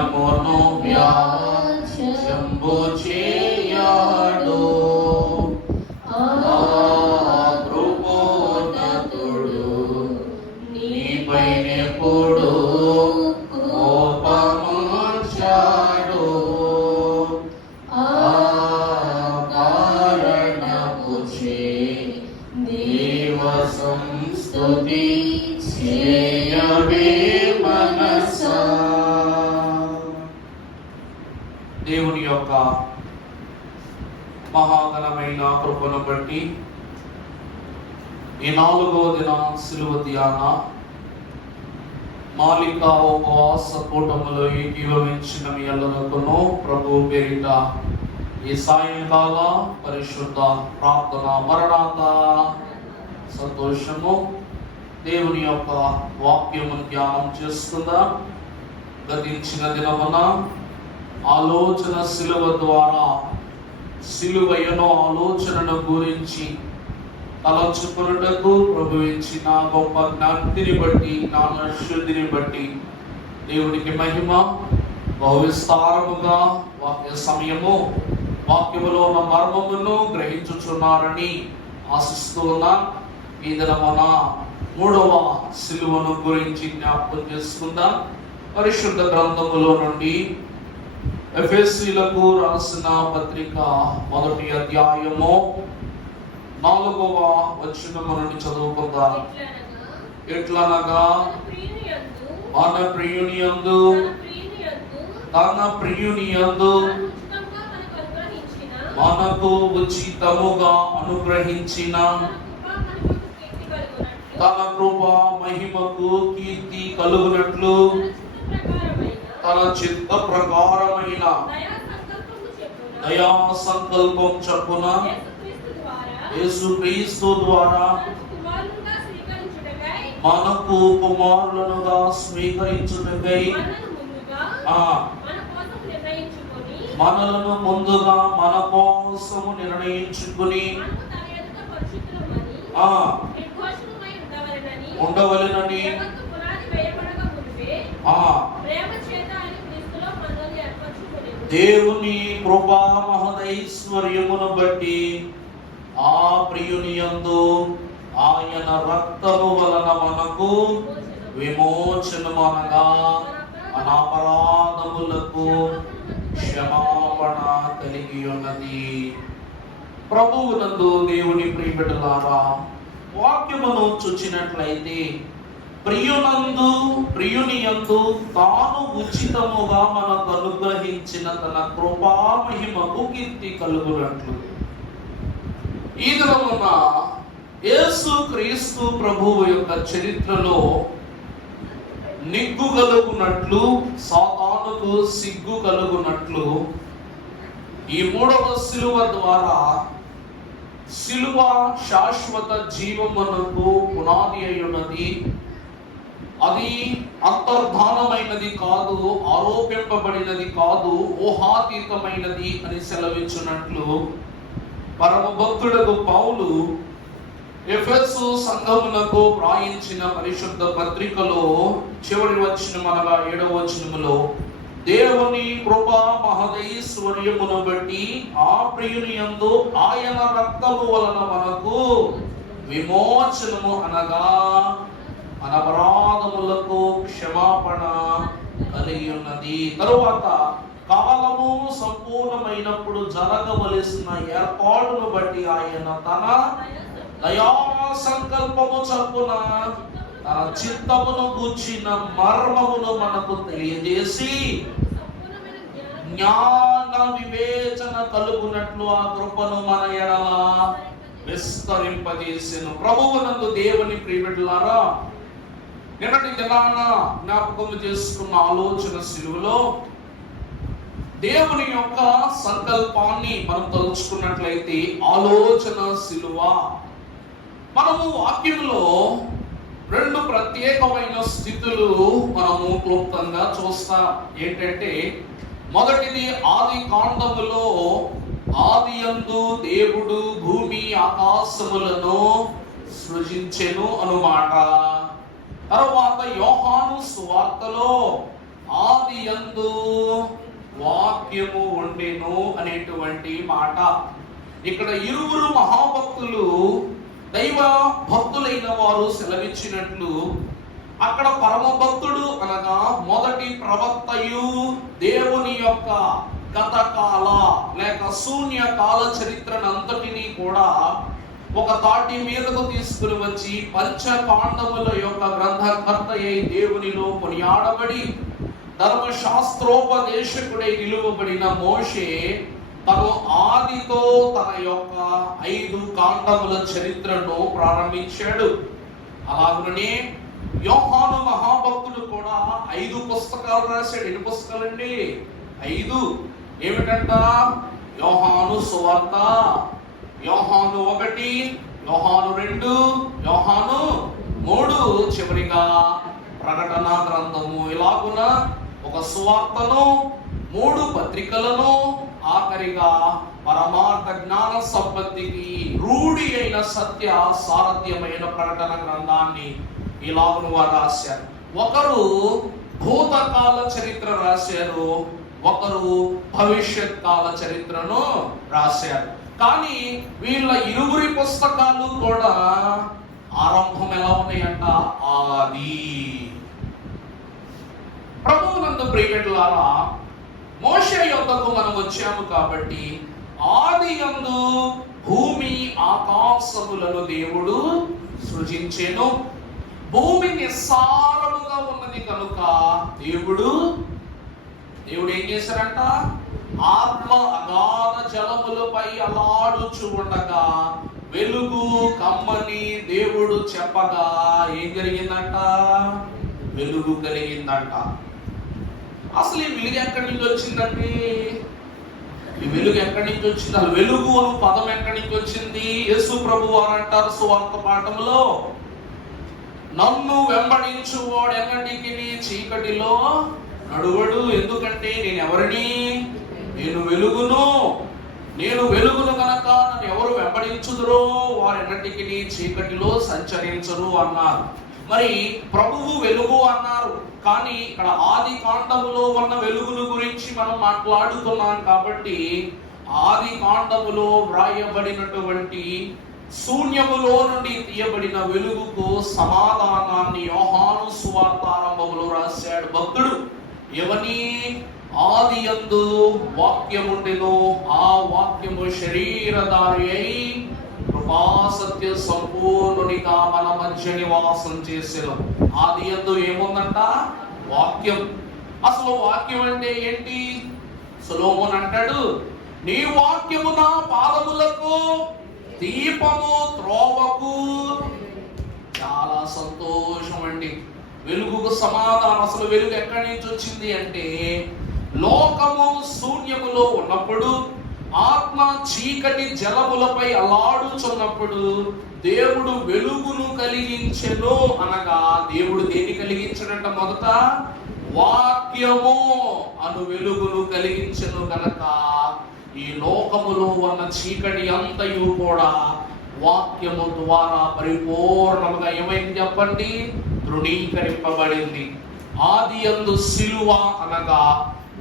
వ్యాజ్యమును వ్యాజ్యంబు చేయడు. కృపోన్నతుడు నీపైనెప్పుడు కోపముంచాడు. కారణముచే దేవ సంస్తుతి చేయవే మనసా. దేవుని యొక్క మహాఘనమైన కృపను బట్టి ఈ 4వ దిన శిలువ ధ్యాన మాలిక ఉపవాస కూటములో ఏకీభవించిన మీ అందరికీ ప్రభు పేరిట ఈ సాయంకాల పరిశుద్ధ ప్రార్థన మరణాత సంతోషము. దేవుని యొక్క వాక్యమును ధ్యానం చేస్తుందా. గతించిన దినమున ఆలోచన శిలువ ద్వారా శిలువయను ఆలోచనను గురించి తలంచుకున్నటకు ప్రభు ఇచ్చిన గొప్ప జ్ఞానాన్ని బట్టి జ్ఞానశుద్ధిని బట్టి దేవునికి మహిమ. బహువిస్తారముగా వాక్య సమయము వాక్యములో ఉన్న మర్మమును గ్రహించుచున్నారని ఆశిస్తూ ఉన్నా. ఈ దినమున 3వ శిలువను గురించి జ్ఞాపకం చేసుకుందాం. పరిశుద్ధ గ్రంథములో నుండి ఎఫెసీయులకు రాసిన పత్రిక 1వ అధ్యాయము 4వ వచనము నుండి చదువుకుందాం. ఎట్లనగా మన ప్రియుని యందు తన ప్రియుని యందు మనకు ఉచితముగా అనుగ్రహించిన తన కృపా మహిమకు కీర్తి కలుగునట్లు తన చిత్త ప్రకారమైన దయా సంకల్పం చొప్పున యేసుక్రీస్తు ద్వారా మనకు కుమారులనుగా స్వీకరించుటకై మనలను ముందుగా మన కోసము నిర్ణయించుకుని ఉండవలెనని దేవుని కృపా మహదైశ్వర్యమును బట్టి ఆ ప్రియుని యందు ఆయన రక్తము వలన మనకు విమోచనము అనగా మన అపరాధములకు క్షమాపణ కలిగి ఉన్నది. ప్రభువునందు దేవుని ప్రియబిడ్డలారా, వాక్యమును చూచినట్లయితే ప్రియుని యందు తాను ఉచితముగా మనకు అనుగ్రహించిన తన కృపా మహిమకు కీర్తి కలుగునట్లు. ఈ దినమున యేసు క్రీస్తు ప్రభువు యొక్క చరిత్రలో నిగ్గు కలుగునట్లు, సాతానుకు సిగ్గు కలుగునట్లు ఈ 3వ శిలువ ద్వారా శిలువ శాశ్వత జీవమునకు పునాది అయి ఉన్నది. అది అంతర్ధానమైనది కాదు, ఆరోపింపబడినది కాదు, ఊహాతీతమైనది అని సెలవించున్నట్లు పరమ భక్తుడకు పౌలు ఎఫెసు సంఘములకు వ్రాయించిన పరిశుద్ధ పత్రికలో చివరి వచనం అనగా 7వ వచనములో దేవుని కృపా మహదైశ్వర్యమును బట్టి ఆ ప్రియుని యందు ఆయన రక్తము వలన మనకు విమోచనము అనగా మన అపరాధములకు క్షమాపణ కలిగి ఉన్నది. తరువాత కాలము సంపూర్ణమైనప్పుడు జరగవలసిన ఏర్పాటును బట్టి ఆయన తన దయా సంకల్పము చొప్పున తన చిత్తమును గూర్చిన మర్మమును మనకు తెలియజేసి జ్ఞాన వివేచన కలుగునట్లు ఆ కృపను మన ఎడల విస్తరింపజేసెను. ప్రభువునందు దేవుని ప్రియబిడ్డలారా, నిన్నటి దినాన జ్ఞాపకము చేసుకున్న ఆలోచన శిలువలో దేవుని యొక్క సంకల్పాన్ని మనం తలుచుకున్నట్లయితే ఆలోచన శిలువ మనము వాక్యంలో 2 ప్రత్యేకమైన స్థితులు మనము క్లుప్తంగా చూస్తాం. ఏంటంటే, మొదటిది ఆది కాండములో ఆదియందు దేవుడు భూమి ఆకాశములను సృజించెను అనుమాట. తరువాత యోహాను సువార్తలో ఆది యందు వాక్యము ఉండెను అనేటువంటి మాట. ఇక్కడ ఇరువురు మహాభక్తులు దైవ భక్తులైన వారు సెలవిచ్చినట్లు అక్కడ పరమ భక్తుడు అనగా మొదటి ప్రవక్తయు దేవుని యొక్క గతకాల లేక శూన్యకాల చరిత్రనంతటినీ కూడా ఒక తాటి మీదకు తీసుకుని వచ్చి పంచపాండవుల యొక్క గ్రంథకర్త అయి దేవునిలో కొనియాడబడి ధర్మశాస్త్రోపదేశకుడై నిలువబడిన మోషే తను ఆదితో తన యొక్క 5 కాండముల చరిత్రను ప్రారంభించాడు. అలాగనే యోహాను మహాభక్తుడు కూడా 5 పుస్తకాలు రాశాడు. ఎన్ని పుస్తకాలండి? 5. ఏమిటంట? యోహాను సువార్త, యోహాను 1, యోహాను 2, యోహాను 3, చివరిగా ప్రకటన గ్రంథము. ఇలాగున ఒక సువార్తను, 3 పత్రికలను, ఆఖరిగా పరమార్థ జ్ఞాన సంపత్తికి రూఢి అయిన సత్య సారథ్యమైన ప్రకటన గ్రంథాన్ని ఇలాగును వారు రాశారు. ఒకరు భూతకాల చరిత్ర రాశారు, ఒకరు భవిష్యత్ కాల చరిత్రను రాశారు. కానీ వీళ్ళ ఇరువురి పుస్తకాలు కూడా ఆరంభం ఎలా ఉన్నాయంట? ఆది. ప్రభువునందు ప్రియమిత్రులారా, మోషే యొద్దకు మనం వచ్చాము కాబట్టి ఆది యందు భూమి ఆకాశములను దేవుడు సృజించెను. భూమి నిస్సారముగా ఉన్నది కనుక దేవుడు ఏం చేశారంట? ఆత్మ అగాధ జలములపై అలాడుచు ఉండగా వెలుగు కమ్మని దేవుడు చెప్పగా ఏం జరిగిందంట? వెలుగు కలిగిందంట. అసలు ఈ వెలుగు ఎక్కడి నుంచి వచ్చిందండి? ఈ వెలుగు ఎక్కడి నుంచి వచ్చింది? అసలు వెలుగు అను పదం ఎక్కడి నుంచి వచ్చింది? యేసు ప్రభు వారు అంటారు సువార్త పాఠంలో, నన్ను వెంబడించు వాడు ఎన్నటికి చీకటిలో నడువడు. ఎందుకంటే నేను ఎవరిని? నేను వెలుగును. నేను వెలుగును కనుక నన్ను ఎవరు వెంబడించుదురో వారు ఎన్నటికి చీకటిలో సంచరించరు అన్నారు. మరి ప్రభువు వెలుగు అన్నారు, కానీ ఇక్కడ ఆది కాండములో ఉన్న వెలుగును గురించి మనం మాట్లాడుతున్నాం కాబట్టి ఆది కాండములో వ్రాయబడినటువంటి శూన్యములో నుండి తీయబడిన వెలుగుకు సమాధానాన్ని యోహాను సువార్త ఆరంభములో రాశాడు భక్తుడు. ఎవని? ఆది యందు వాక్యముండెను, ఆ వాక్యము శరీరధారి అయి కృపా సత్య సంపూర్ణునిగా మన మధ్య నివాసం చేసెను. ఆది యందు ఏముందంట? వాక్యం. అసలు వాక్యం అంటే ఏంటి? సొలొమోను అంటాడు, నీ వాక్యము నా పాదములకు దీపము, త్రోవకు. చాలా సంతోషం అండి. వెలుగుకు సమాధానం. అసలు వెలుగు ఎక్కడి నుంచి వచ్చింది అంటే, లోకము శూన్యములో ఉన్నప్పుడు, ఆత్మ చీకటి జలములపై అలాడుచున్నప్పుడు దేవుడు వెలుగును కలిగించెను అనగా, దేవుడు దేని కలిగించడంట? మొదట వాక్యము అను వెలుగును కలిగించెను కనుక ఈ లోకములో ఉన్న చీకటి అంతయు కూడా వాక్యము ద్వారా పరిపూర్ణముగా ఏమైంది చెప్పండి? తృణీకరింపబడింది. ఆది యందు సిలువ అనగా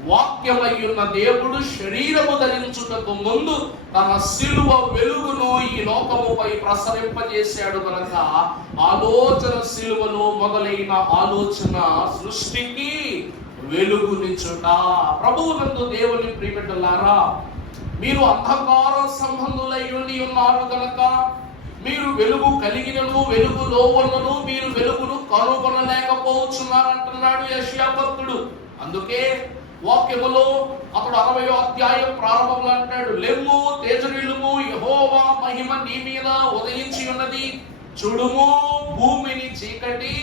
వాక్యమయ్యున్న దేవుడు శరీరము ధరించుటకు ముందు తన సిలువ వెలుగును ఈ లోకముపై ప్రసరింపజేశాడు కనుక ఆలోచన సిలువలో మొదలైన ఆలోచన సృష్టికి వెలుగునిచ్చుట. ప్రభువునందు దేవుని ప్రియబిడ్డలారా, మీరు అంధకార సంబంధులై ఉన్నారు కనుక మీరు వెలుగు కలిగినను వెలుగులో ఉన్నను మీరు వెలుగును కనుగొనలేకపోతున్నారంటున్నాడు యెషయా భక్తుడు. అందుకే వాక్యములో అతడు 60వ అధ్యాయం ప్రారంభంలో అంటాడు, లెమ్ము తేజరిల్లుము, యెహోవా మహిమ నీ మీద ఉదయించి ఉన్నది, చూడుము భూమిని చీకటి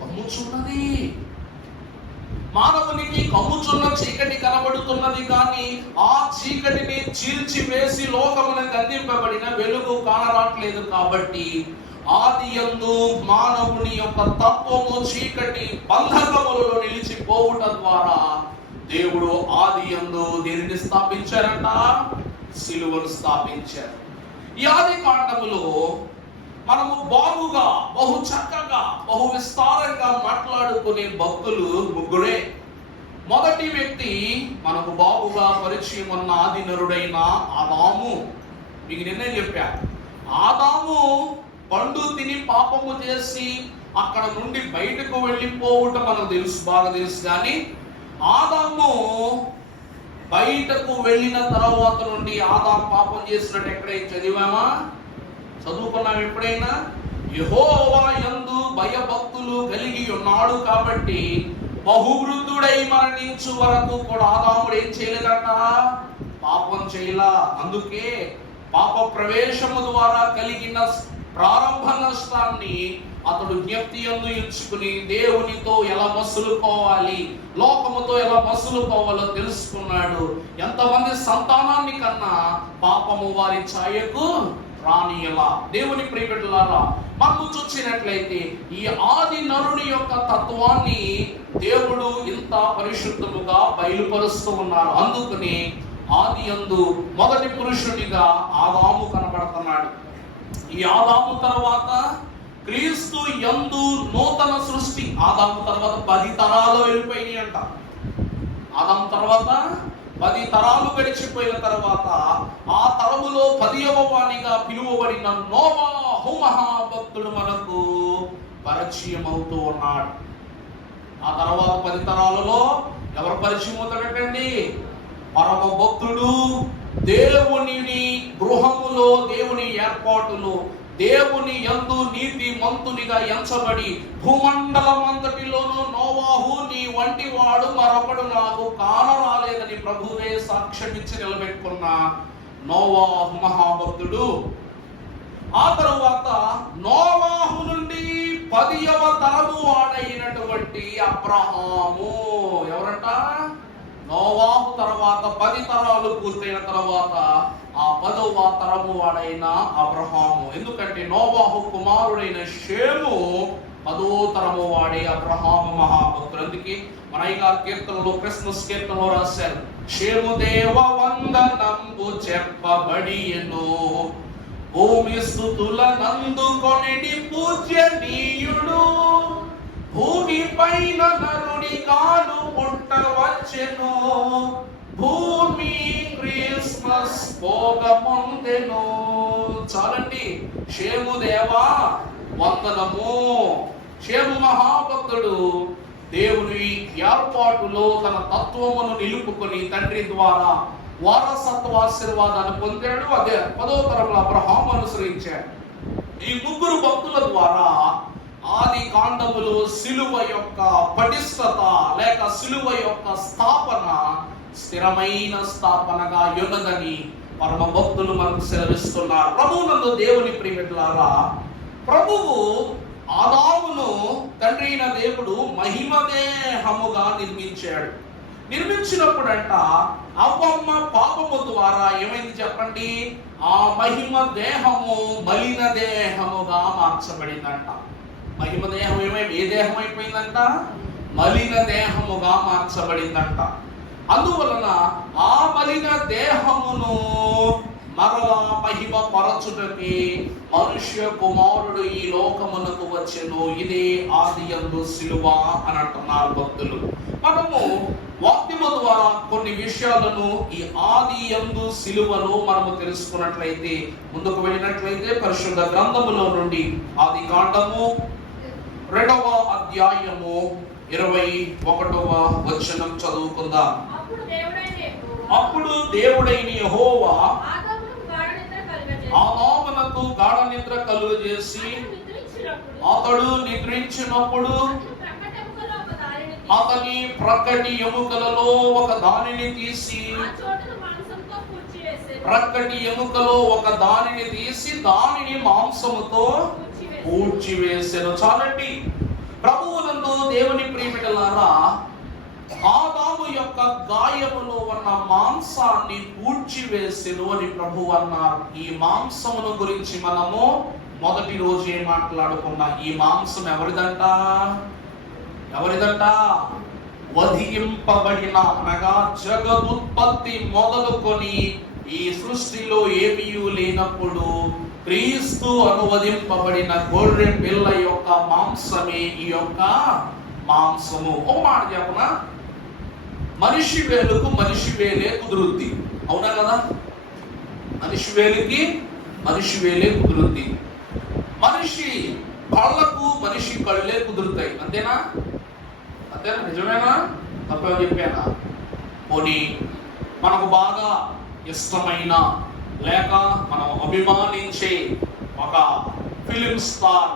కమ్ముచున్నది. మానవునికి కమ్ముచున్న చీకటి కనబడుతున్నది, కానీ ఆ చీకటిని చీల్చివేసి లోకమునకు అందింపబడిన వెలుగు కానరాట్లేదు. కాబట్టి ఆది యందు మానవుని యొక్క తత్వము చీకటి బంధకములలో నిలిచిపోవుట ద్వారా దేవుడు ఆది యందు దీనిని స్థాపించారంట? సిలువను స్థాపించారు. ఈ ఆది కాండములో మనము బాగుగా, బహు చక్కగా, బహు విస్తారంగా మాట్లాడుకునే భక్తులు ముగ్గురే. మొదటి వ్యక్తి మనకు బాగుగా పరిచయం ఉన్న ఆది నరుడైన ఆదాము. మీకు నిన్నే చెప్పా, ఆదాము పండు తిని పాపము చేసి అక్కడ నుండి బయటకు వెళ్ళిపోవుట మనకు బాగా తెలుసు. కానీ ఆదాము బయటకు వెళ్ళిన తర్వాత నుండి ఆదాము పాపం చేసినట్టు ఎక్కడైనా చదివామా, చదువుకున్నాం ఎప్పుడైనా? యెహోవా యందు భయభక్తులు కలిగి ఉన్నాడు కాబట్టి బహువృద్ధుడై మరణించు వరకు కూడా ఆదాముడు ఏం చేయలేదట, పాపం చేయలా. అందుకే పాప ప్రవేశము ద్వారా కలిగిన ప్రారంభ నష్టాన్ని అతడు జ్ఞప్తి యందు ఇచ్చుకుని దేవునితో ఎలా మసులుకోవాలి, లోకముతో ఎలా మసులుకోవాలో తెలుసుకున్నాడు. ఎంతమంది సంతానాన్ని కన్నా పాపము వారి ఛాయకు రానియలా. దేవుని ప్రియబిడ్డలారా, మనము చూసినట్లయితే ఈ ఆది నరుని యొక్క తత్వాన్ని దేవుడు ఇంత పరిశుద్ధముగా బయలుపరుస్తూ ఉన్నారు. అందుకని ఆది యందు మొదటి పురుషునిగా ఆదాము కనబడుతున్నాడు. ఈ ఆదాము తర్వాత క్రీస్తు యందు నూతన సృష్టి. ఆదాము తర్వాత 10 తరాలు వెళ్ళిపోయినాయి అంట. ఆదాము తర్వాత 10 తరాలు గడిచిపోయిన తర్వాత ఆ తరములో 10వ వానిగా పిలువబడిన నోవాహు మహాభక్తుడు మనకు పరిచయం అవుతూ ఉన్నాడు. ఆ తర్వాత 10 తరాలలో ఎవరు పరిచయం అవుతాడటండి? పరమ భక్తుడు, దేవుని గృహములో దేవుని ఏర్పాటులో దేవుని యందు నీతి మంతునిగా ఎంచబడి భూమండలం అంతటిలోనూ నోవాహు నీ వంటి వాడు మరొకడు నాకు కానరాలేదని ప్రభువే సాక్ష్యమిచ్చి నిలబెట్టుకున్న నోవాహు మహాభక్తుడు. ఆ తరువాత నోవాహు నుండి 10వ తరము వాడైనటువంటి అబ్రహాము. ఎవరంట? నోవాహు తర్వాత 10 తరాలు పూర్తయిన తర్వాత ఆ 10వ తరము వాడైన అబ్రహాము. ఎందుకంటే నోవాహు కుమారుడైన షేము 10వ తరము వాడే అబ్రహాము మహాభక్తుడు. అందుకే మన అయ్యగారు కీర్తనలో, క్రిస్మస్ కీర్తనలో రాశారు, షేము దేవ వందనంబు చెప్పబడియెను, భూమి స్తుతుల నందుకొనిడి పూజ్యనీయుడు, భూమి పైన నరుని కాను పుట్టవచ్చెను, భూమి క్రిస్మస్ భోగముందెను. చాలండి. షేము దేవా వందనము. షేము మహాభక్తుడు దేవుని ఏర్పాటులో తన తత్వమును నిలుపుకొని తండ్రి ద్వారా వారసత్వ ఆశీర్వాదాన్ని పొందాడు. అదే 10వ తరంలో అబ్రహాము అనుసరించాడు. ఈ 3 భక్తుల ద్వారా ఆది కాండములో సిలువ యొక్క పటిష్టత లేక సిలువ యొక్క స్థాపన స్థిరమైన స్థాపనగా ఉన్నదని పరమ భక్తులు మనకు సెలవిస్తున్నారు. ప్రభువునందు దేవుని ప్రియమిత్రులారా, ప్రభువు ఆదామును తండ్రి అయిన దేవుడు మహిమ దేహముగా నిర్మించాడు. నిర్మించినప్పుడంట అవ్వమ్మ పాపము ద్వారా ఏమైంది చెప్పండి? ఆ మహిమ దేహము మలిన దేహముగా మార్చబడిందంట. మహిమ దేహం ఏ దేహం అయిపోయిందంట? మలిన దేహముగా మార్చబడిందంట. అందువలన ఆ మలిన దేహమును మరలా మహిమ పరచుటకి మనుష్య కుమారుడు ఈ లోకమునకు వచ్చెను. ఇదే ఆది యందు సిలువ అని అంటున్నారు భక్తులు. మనము వాక్యము ద్వారా కొన్ని విషయాలను ఈ ఆది యందు సిలువలో మనము తెలుసుకున్నట్లయితే, ముందుకు వెళ్ళినట్లయితే పరిశుద్ధ గ్రంథములో నుండి ఆది కాండము 2వ అధ్యాయము 21వ వచనం చదువుకుందాం. అప్పుడు దేవుడైన యెహోవా ఆదామునకు గాఢ నిద్ర కలుగజేసి అతడు నిద్రించినప్పుడు అతని ప్రక్కటి ఎముకలలో ఒక దానిని తీసి దానిని మాంసముతో పూడ్చివేసెను. చాలండి. ప్రభువునందు దేవుని ప్రియమిత్రులారా, ఆదాము యొక్క గాయములో ఉన్న మాంసాన్ని పూడ్చివేసెను అని ప్రభువు అన్నారు. ఈ మాంసమును గురించి మనము మొదటి రోజే మాట్లాడుకున్నాం. ఈ మాంసం ఎవరిదంట? వధింపబడిన, అనగా జగదుత్పత్తి మొదలుకొని ఈ సృష్టిలో ఏమీ లేనప్పుడు క్రీస్తు అనువదింపబడిన గొర్రె పిల్ల యొక్క మాంసమే ఈ యొక్క మాంసము. ఒక మాట చెప్పనా, మనిషి వేలుకు మనిషి వేలే కుదురుద్ది. అవునా కదా? మనిషి వేలికి మనిషి వేలే కుదురుద్ది. మనిషి కళ్ళకు మనిషి కళ్ళే కుదురుతాయి. అంతేనా? అంతేనా? నిజమేనా? తప్పేమో చెప్పానా? పోనీ మనకు బాగా ఇష్టమైన లేక మనం అభిమానించే ఒక film star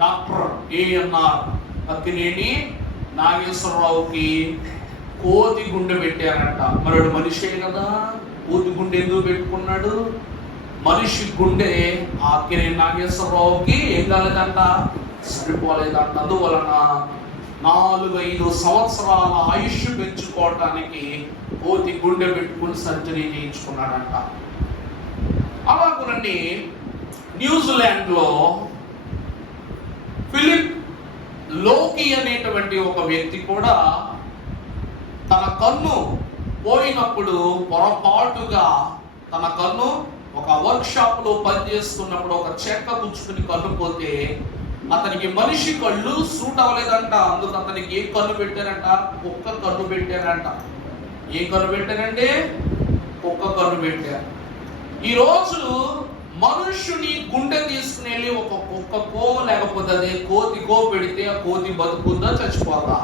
doctor ANR Akkineni నాగేశ్వరరావుకి కోతి గుండె పెట్టారంట. మరొడు మనిషే కదా, కోతి గుండె ఎందుకు పెట్టుకున్నాడు? మనిషి గుండె ఆ అక్కినేని నాగేశ్వరరావుకి ఏం కాలేదంట, సరిపోలేదంట. అందువలన 4-5 సంవత్సరాల ఆయుష్ పెంచుకోవటానికి కోతి గుండె పెట్టుకుని సర్జరీ చేయించుకున్నాడంట. అలాగునండి న్యూజిలాండ్ లో ఫిలిప్ లోకి అనేటువంటి ఒక వ్యక్తి కూడా తన కన్ను పోయినప్పుడు పొరపాటుగా తన కన్ను ఒక వర్క్ షాప్ లో పనిచేస్తున్నప్పుడు ఒక చెక్క పుచ్చుకుని కన్ను పోతే అతనికి మనిషి కళ్ళు సూట్ అవ్వలేదంట. అందుకు అతనికి ఏ కన్ను పెట్టారంట? కుక్క కన్ను పెట్టారంట. ఏ కన్ను పెట్టారంటే కుక్క కన్ను పెట్టారు. ఈరోజు మనుష్యుని గుండె తీసుకుని వెళ్ళి ఒక కుక్కకో లేకపోతే అదే కోతికో పెడితే ఆ కోతి బతుకుందా చచ్చిపోతా?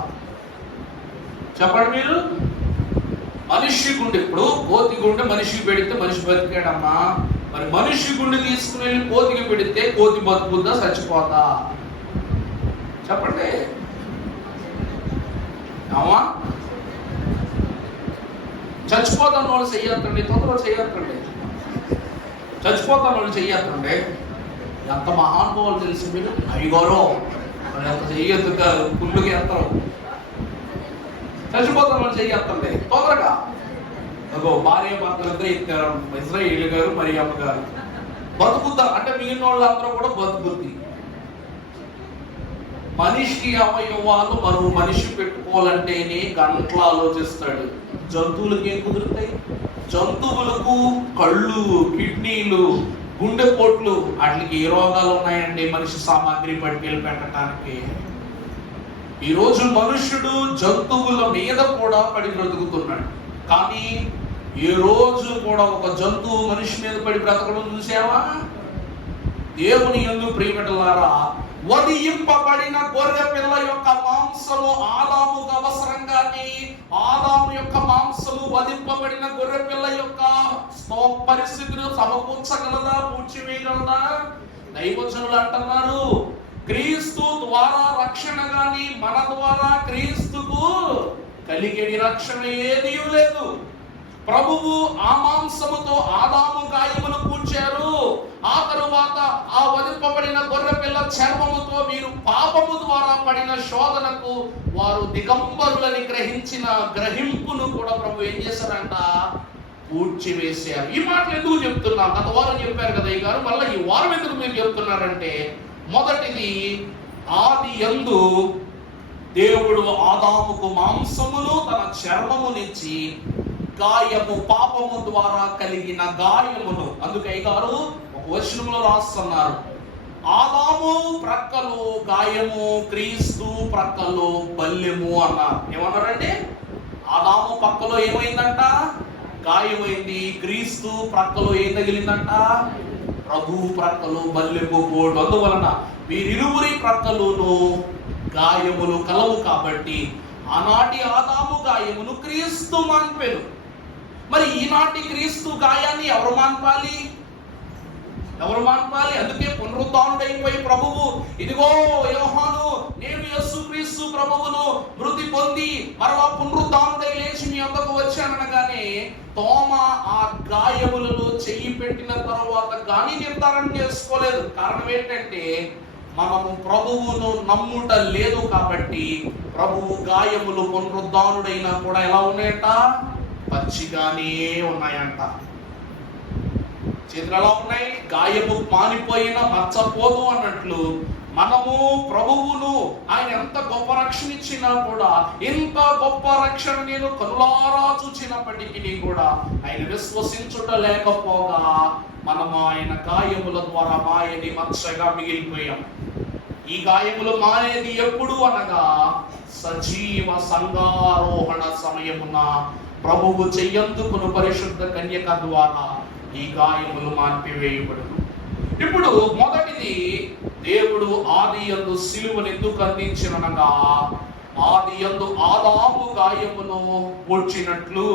చెప్పండి మీరు. మనిషి గుండె, ఇప్పుడు కోతి గుండె మనిషికి పెడితే మనిషి బతికాడమ్మా. మరి మనిషి గుండె తీసుకుని వెళ్ళి కోతికి పెడితే కోతి బతుకుందా చచ్చిపోతా? చెప్పండి. అమ్మా చచ్చిపోతాను వాళ్ళు చెయ్యొద్దండి, తొందరగా చెయ్యొద్దండి. చచ్చిపోతాను వాళ్ళు చెయ్యొద్దండి. ఎంత మహానుభావులు తెలిసి మీరు. అయ్యగారు ఎంత చెయ్యొద్దు, కుళ్ళుకి ఎత్తరు. చచ్చిపోతాను వాళ్ళు చెయ్యొద్దండి తొందరగా. అగో భార్య భర్తలు ఇద్దరు ఎత్తారు, ఇజ్రాయేలు గారు మరియమ్మ గారు. బతుకుద్దా అంటే మిగిలిన వాళ్ళందరూ కూడా బతుకుద్ది. మనిషి అవయవాలు మరో మనిషి పెట్టుకోవాలంటేనే గంటలు ఆలోచిస్తాడు. జంతువులకు ఏం కుదురుతాయి? జంతువులకు కళ్ళు, కిడ్నీలు, గుండెపోట్లు, వాటికి ఏ రోగాలు ఉన్నాయండి మనిషి సామాగ్రి పట్టుకెళ్ళి పెట్టడానికి? ఈరోజు మనుష్యుడు జంతువుల మీద కూడా పడి బ్రతుకుతున్నాడు. కానీ ఏ రోజు కూడా ఒక జంతువు మనిషి మీద పడి బ్రతకడం చూసావా? దేవుని యందు ప్రియమిటలారా, వధింపబడిన గొర్రె పిల్ల యొక్క మాంసము ఆదాముకు అవసరంగాని ఆదాము యొక్క మాంసము వధింపబడిన గొర్రె పిల్ల యొక్క పరిస్థితులు సమకూర్చగలదా, పూడ్చివేయగలదా? దైవజనులు అంటున్నారు, క్రీస్తు ద్వారా రక్షణ గాని మన ద్వారా క్రీస్తుకు కలిగేది రక్షణ ఏదీ లేదు. ప్రభువు ఆ మాంసముతో ఆదాము గాయములు పూడ్చారు. ఆ తరువాత ఆ వధింపబడిన గొర్రె పిల్ల చర్మముతో మీరు పాపము ద్వారా పడిన శోధనకు వారు దిగంబరులని గ్రహించిన గ్రహింపును కూడా ప్రభు ఏం చేశారంట? పూడ్చివేశారు. ఈ మాటలు ఎందుకు చెప్తున్నా? గత వారం చెప్పారు కదా ఈ గారు, మళ్ళీ ఈ వారం ఎందుకు మీరు చెప్తున్నారంటే, మొదటిది ఆది యందు దేవుడు ఆదాముకు మాంసమును తన చర్మమునిచ్చి గాయము, పాపము ద్వారా కలిగిన గాయమును, అందుకే గారు ఒక వచనంలో రాస్తున్నారు, ఆదాము ప్రక్కలు గాయము, క్రీస్తు ప్రక్కలు బల్లెము అన్నారు. ఏమన్నారండి? ఆదాము పక్కలో ఏమైందంట? గాయమైంది. క్రీస్తు ప్రక్కలో ఏం తగిలిందంట? ప్రభు ప్రక్కలు బల్లెము పోటు. అందువలన వీరిరువురి ప్రక్కలును గాయములు కలవు కాబట్టి ఆనాటి ఆదాము గాయమును క్రీస్తు మాన్పెను. మరి ఈనాటి క్రీస్తు గాయాన్ని ఎవరు మాన్పాలి? ఎవరు మాన్పాలి? అందుకే పునరుద్ధానుడైపోయి ప్రభువు, ఇదిగో యోహాను, నేను యేసుక్రీస్తు ప్రభువును మృతి పొంది మరలా పునరుద్ధానుడై లేచి మీ వద్దకు వచ్చాననగానే తోమ ఆ గాయములలో చెయ్యి పెట్టిన తర్వాత గాని నిర్ధారణ చేసుకోలేదు. కారణం ఏంటంటే మనము ప్రభువును నమ్ముట లేదు కాబట్టి ప్రభువు గాయములు పునరుద్ధానుడైనా కూడా ఎలా ఉన్నాయంట? పచ్చిగానే ఉన్నాయంట. చేతులు ఎలా ఉన్నాయి? గాయము మానిపోయిన మచ్చపోదు అన్నట్లు మనము ప్రభువును, ఆయన ఎంత గొప్ప రక్షణ ఇచ్చినా కూడా, ఇంత గొప్ప రక్షణ నేను కనులారా చూచినప్పటికీ కూడా ఆయన విశ్వసించుట లేకపోగా మనము ఆయన గాయముల ద్వారా మాయని మచ్చగా మిగిలిపోయాం. ఈ గాయములు మానేది ఎప్పుడు అనగా సజీవ సంగారోహణ సమయమున ప్రభువు చెయ్యందుకును పరిశుద్ధ కన్యక ద్వారా ఈ గాయములు మాన్పివేయబడును. ఇప్పుడు మొదటిది, దేవుడు ఆది యందు సిలువను ఎందుకు అందించిననగా ఆది యందు ఆదాము గాయమును పూడ్చినట్లు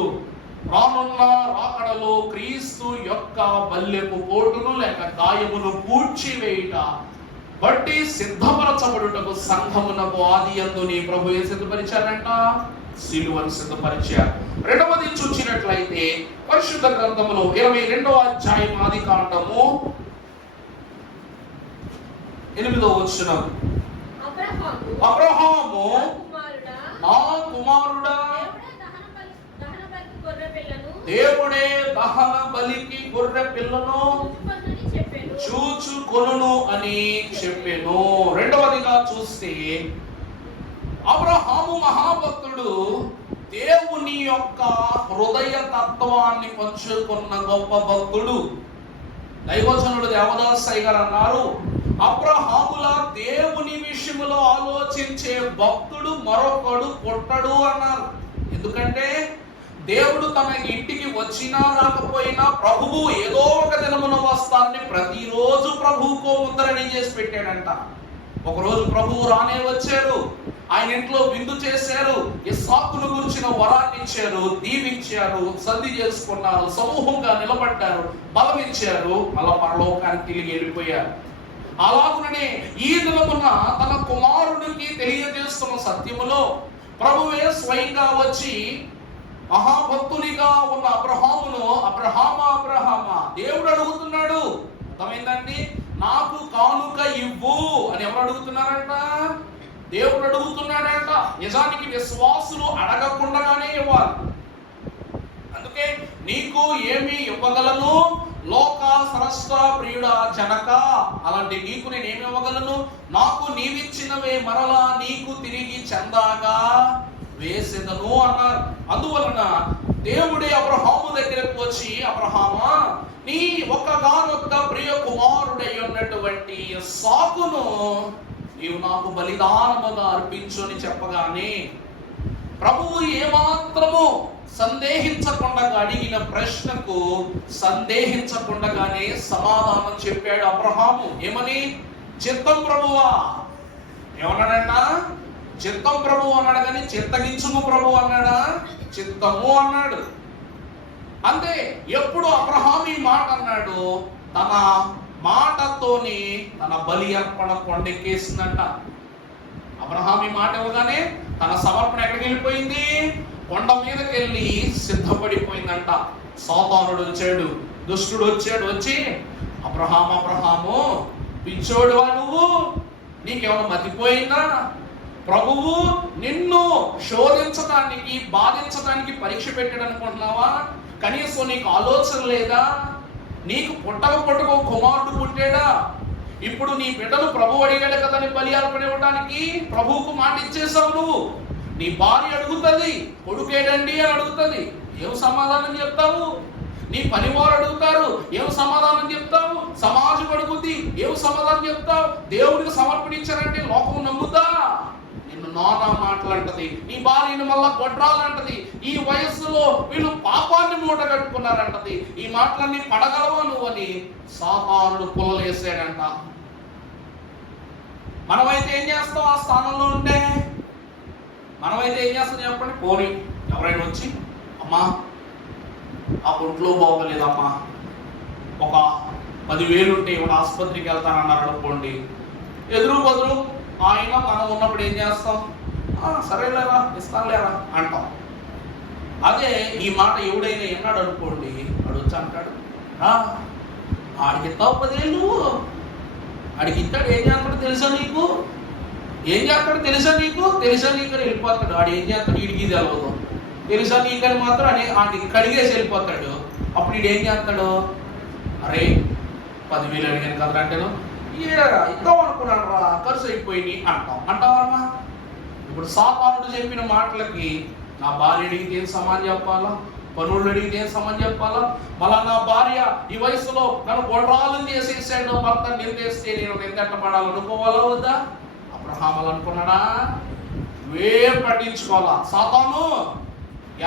రానున్న రాకడలో క్రీస్తు యొక్క బల్లెపు పోటును లేక గాయమును పూడ్చివేయుట బట్టి సిద్ధపరచబడుటకు సంఘమునకు ఆది యందు నీ ప్రభు ఏం సిద్ధపరిచారంట? సిలువను సిద్ధపరిచారు. రెండవది చూచినట్లయితే పరిశుద్ధ గ్రంథములో 22వ అధ్యాయం ఆది కాండము 8వ వచనం, అబ్రహాము నా కుమారుడా దేవుడే దహన బలికి గొర్రె పిల్లను చూచుకొనును అని చెప్పెను. రెండవదిగా చూస్తే అబ్రహాము మహాభక్తుడు, దేవుని యొక్క హృదయ తత్వాన్ని పంచుకున్న గొప్ప భక్తుడు. దైవజనుడు దేవదాసయ్య గారు అన్నారు, అబ్రహాముల దేవుని విషయంలో ఆలోచించే భక్తుడు మరొకడు పుట్టడు అన్నారు. ఎందుకంటే దేవుడు తన ఇంటికి వచ్చినా రాకపోయినా ప్రభువు ఏదో ఒక దినమున వస్తాన్ని ప్రతిరోజు ప్రభువుకు ముద్రని చేసి పెట్టాడంట. ఒకరోజు ప్రభువు రానే వచ్చారు, ఆయన ఇంట్లో విందు చేశారు, ఇస్సాకును గురించిన వరాన్ని ఇచ్చారు, దీవించారు, సంధి చేసుకున్నారు, సమూహంగా నిలబడ్డారు, బలం ఇచ్చారు, అలా పరలోకానికి తిరిగి వెళ్ళిపోయారు. అలాగుననే ఈ దినమున తన కుమారుడికి తెలియజేస్తున్న సత్యములో ప్రభువే స్వయంగా వచ్చి మహాభక్తునిగా ఉన్న అబ్రహామును, అబ్రహామా దేవుడు అడుగుతున్నాడు. అర్థమైందండి? నాకు కానుక ఇవ్వు అని ఎవరు అడుగుతున్నారంట? దేవుడు అడుగుతున్నాడంట. నిజానికి విశ్వాసులు అడగకుండానే ఇవ్వాలి. అందుకే నీకు ఏమి ఇవ్వగలను లోక సరస్వ ప్రియుడా జనక, అలాంటి నీకు నేను ఏమి ఇవ్వగలను? నాకు నీవిచ్చినవే మరలా నీకు తిరిగి చందాగా వేసెదను అన్నారు. అందువలన దేవుడే అబ్రహాము దగ్గరకు వచ్చి, అబ్రహామా నీ ఒక్కగానొక్క ప్రియ కుమారుడై ఉన్నటువంటి ఇస్సాకును నీవు నాకు బలిదానముగా అర్పించు అని చెప్పగానే ప్రభువు ఏమాత్రము సందేహించకుండా అడిగిన ప్రశ్నకు సందేహించకుండానే సమాధానం చెప్పాడు అబ్రహాము. ఏమని? చిత్తం ప్రభువా. ఏమన్నాడంట? చిత్తం ప్రభు అన్నాడు, కానీ చిత్తగించుము ప్రభు అన్నాడా? చిత్తము అన్నాడు. అంతే. ఎప్పుడు అబ్రహాము ఈ మాట అన్నాడు, తన మాటతోని తన బలి అర్పణ కొండెక్కేసిందంట. అబ్రహాము ఈ మాట ఇవ్వగానే తన సమర్పణ ఎక్కడికి వెళ్ళిపోయింది? కొండ మీదకి వెళ్ళి సిద్ధపడిపోయిందంట. సాతానుడు వచ్చాడు, దుష్టుడు వచ్చాడు. వచ్చి అబ్రహాము పిచ్చోడువా నువ్వు? నీకేమైనా మతిపోయిందా? ప్రభువు నిన్ను శోధించడానికి, బాధించడానికి పరీక్ష పెట్టాడు అనుకుంటున్నావా? కనీసం నీకు ఆలోచన లేదా? నీకు పుట్టక కుమారుడు పుట్టాడా? ఇప్పుడు నీ బిడ్డను ప్రభు అడిగాడు కదా నీ బలి అర్పణ ఇవ్వడానికి. ప్రభువుకు మాట ఇచ్చేసావు నువ్వు. నీ భార్య అడుగుతుంది, కొడుకేడండి అని అడుగుతుంది, ఏం సమాధానం చెప్తావు? నీ పనివారు అడుగుతారు, ఏం సమాధానం చెప్తావు? సమాజం అడుగుద్ది, ఏం సమాధానం చెప్తావు? దేవుడికి సమర్పించారంటే లోకం నమ్ముతా? నిన్ను నానా మాటలంటది, నీ భార్యను మళ్ళా కొట్టాలంటది, ఈ వయస్సులో వీళ్ళు పాపాన్ని మూట కట్టుకున్నారంటది, ఈ మాటలన్నీ పడగలవా నువ్వు అని సాతానుడు పుల్లలేసాడంట. మనమైతే ఏం చేస్తాం? ఆ స్థానంలో ఉంటే మనమైతే ఏం చేస్తాం చెప్పండి? పోనీ ఎవరైనా వచ్చి, అమ్మా ఆ ఒంట్లో బాగోలేదమ్మా, ఒక 10,000 ఉంటే ఇవాళ ఆసుపత్రికి వెళ్తానన్నారు అనుకోండి, ఎదురు బదులు ఆయన మనం ఉన్నప్పుడు ఏం చేస్తాం? సరేలేరా, ఇస్తానులేరా అంటాం. అదే ఈ మాట ఎవడైనా విన్నాడు అనుకోండి, వాడు వచ్చి అంటాడు, ఆడికి ఇస్తావు 10,000, ఆడికి ఇస్తాడు, ఏం చేస్తాడు తెలుసా నీకు? ఏం చేస్తాడు తెలుసా నీకు? తెలుసా నీకని వెళ్ళిపోతాడు. ఆడు ఏం చేస్తాడు వీడికి తెలవదు. తెలుసా నీకని మాత్రం ఆడికి కడిగేసి వెళ్ళిపోతాడు. అప్పుడు వీడు ఏం చేస్తాడు? అరే 10,000 అడిగాను కదా అంటాను, ఇద్దాం అనుకున్నాను రా, ఖర్చు అయిపోయింది అంటావా? ఇప్పుడు సాతానుడు చెప్పిన మాటలకి నా భార్య అడిగితే ఏం సమాధానం చెప్పాలా? పనులు అడిగితే ఏం సమాధానం చెప్పాలా? మళ్ళా నా భార్య ఈ వయసులో నన్ను గొడ్రాలను చేసేసాడు, భర్త నిందేస్తే నేను నిందెట్టబడాలనుకోవాలా వద్దా? అబ్రహాము అనుకున్నాడా? నువ్వేం పట్టించుకోవాలా. సాతాను,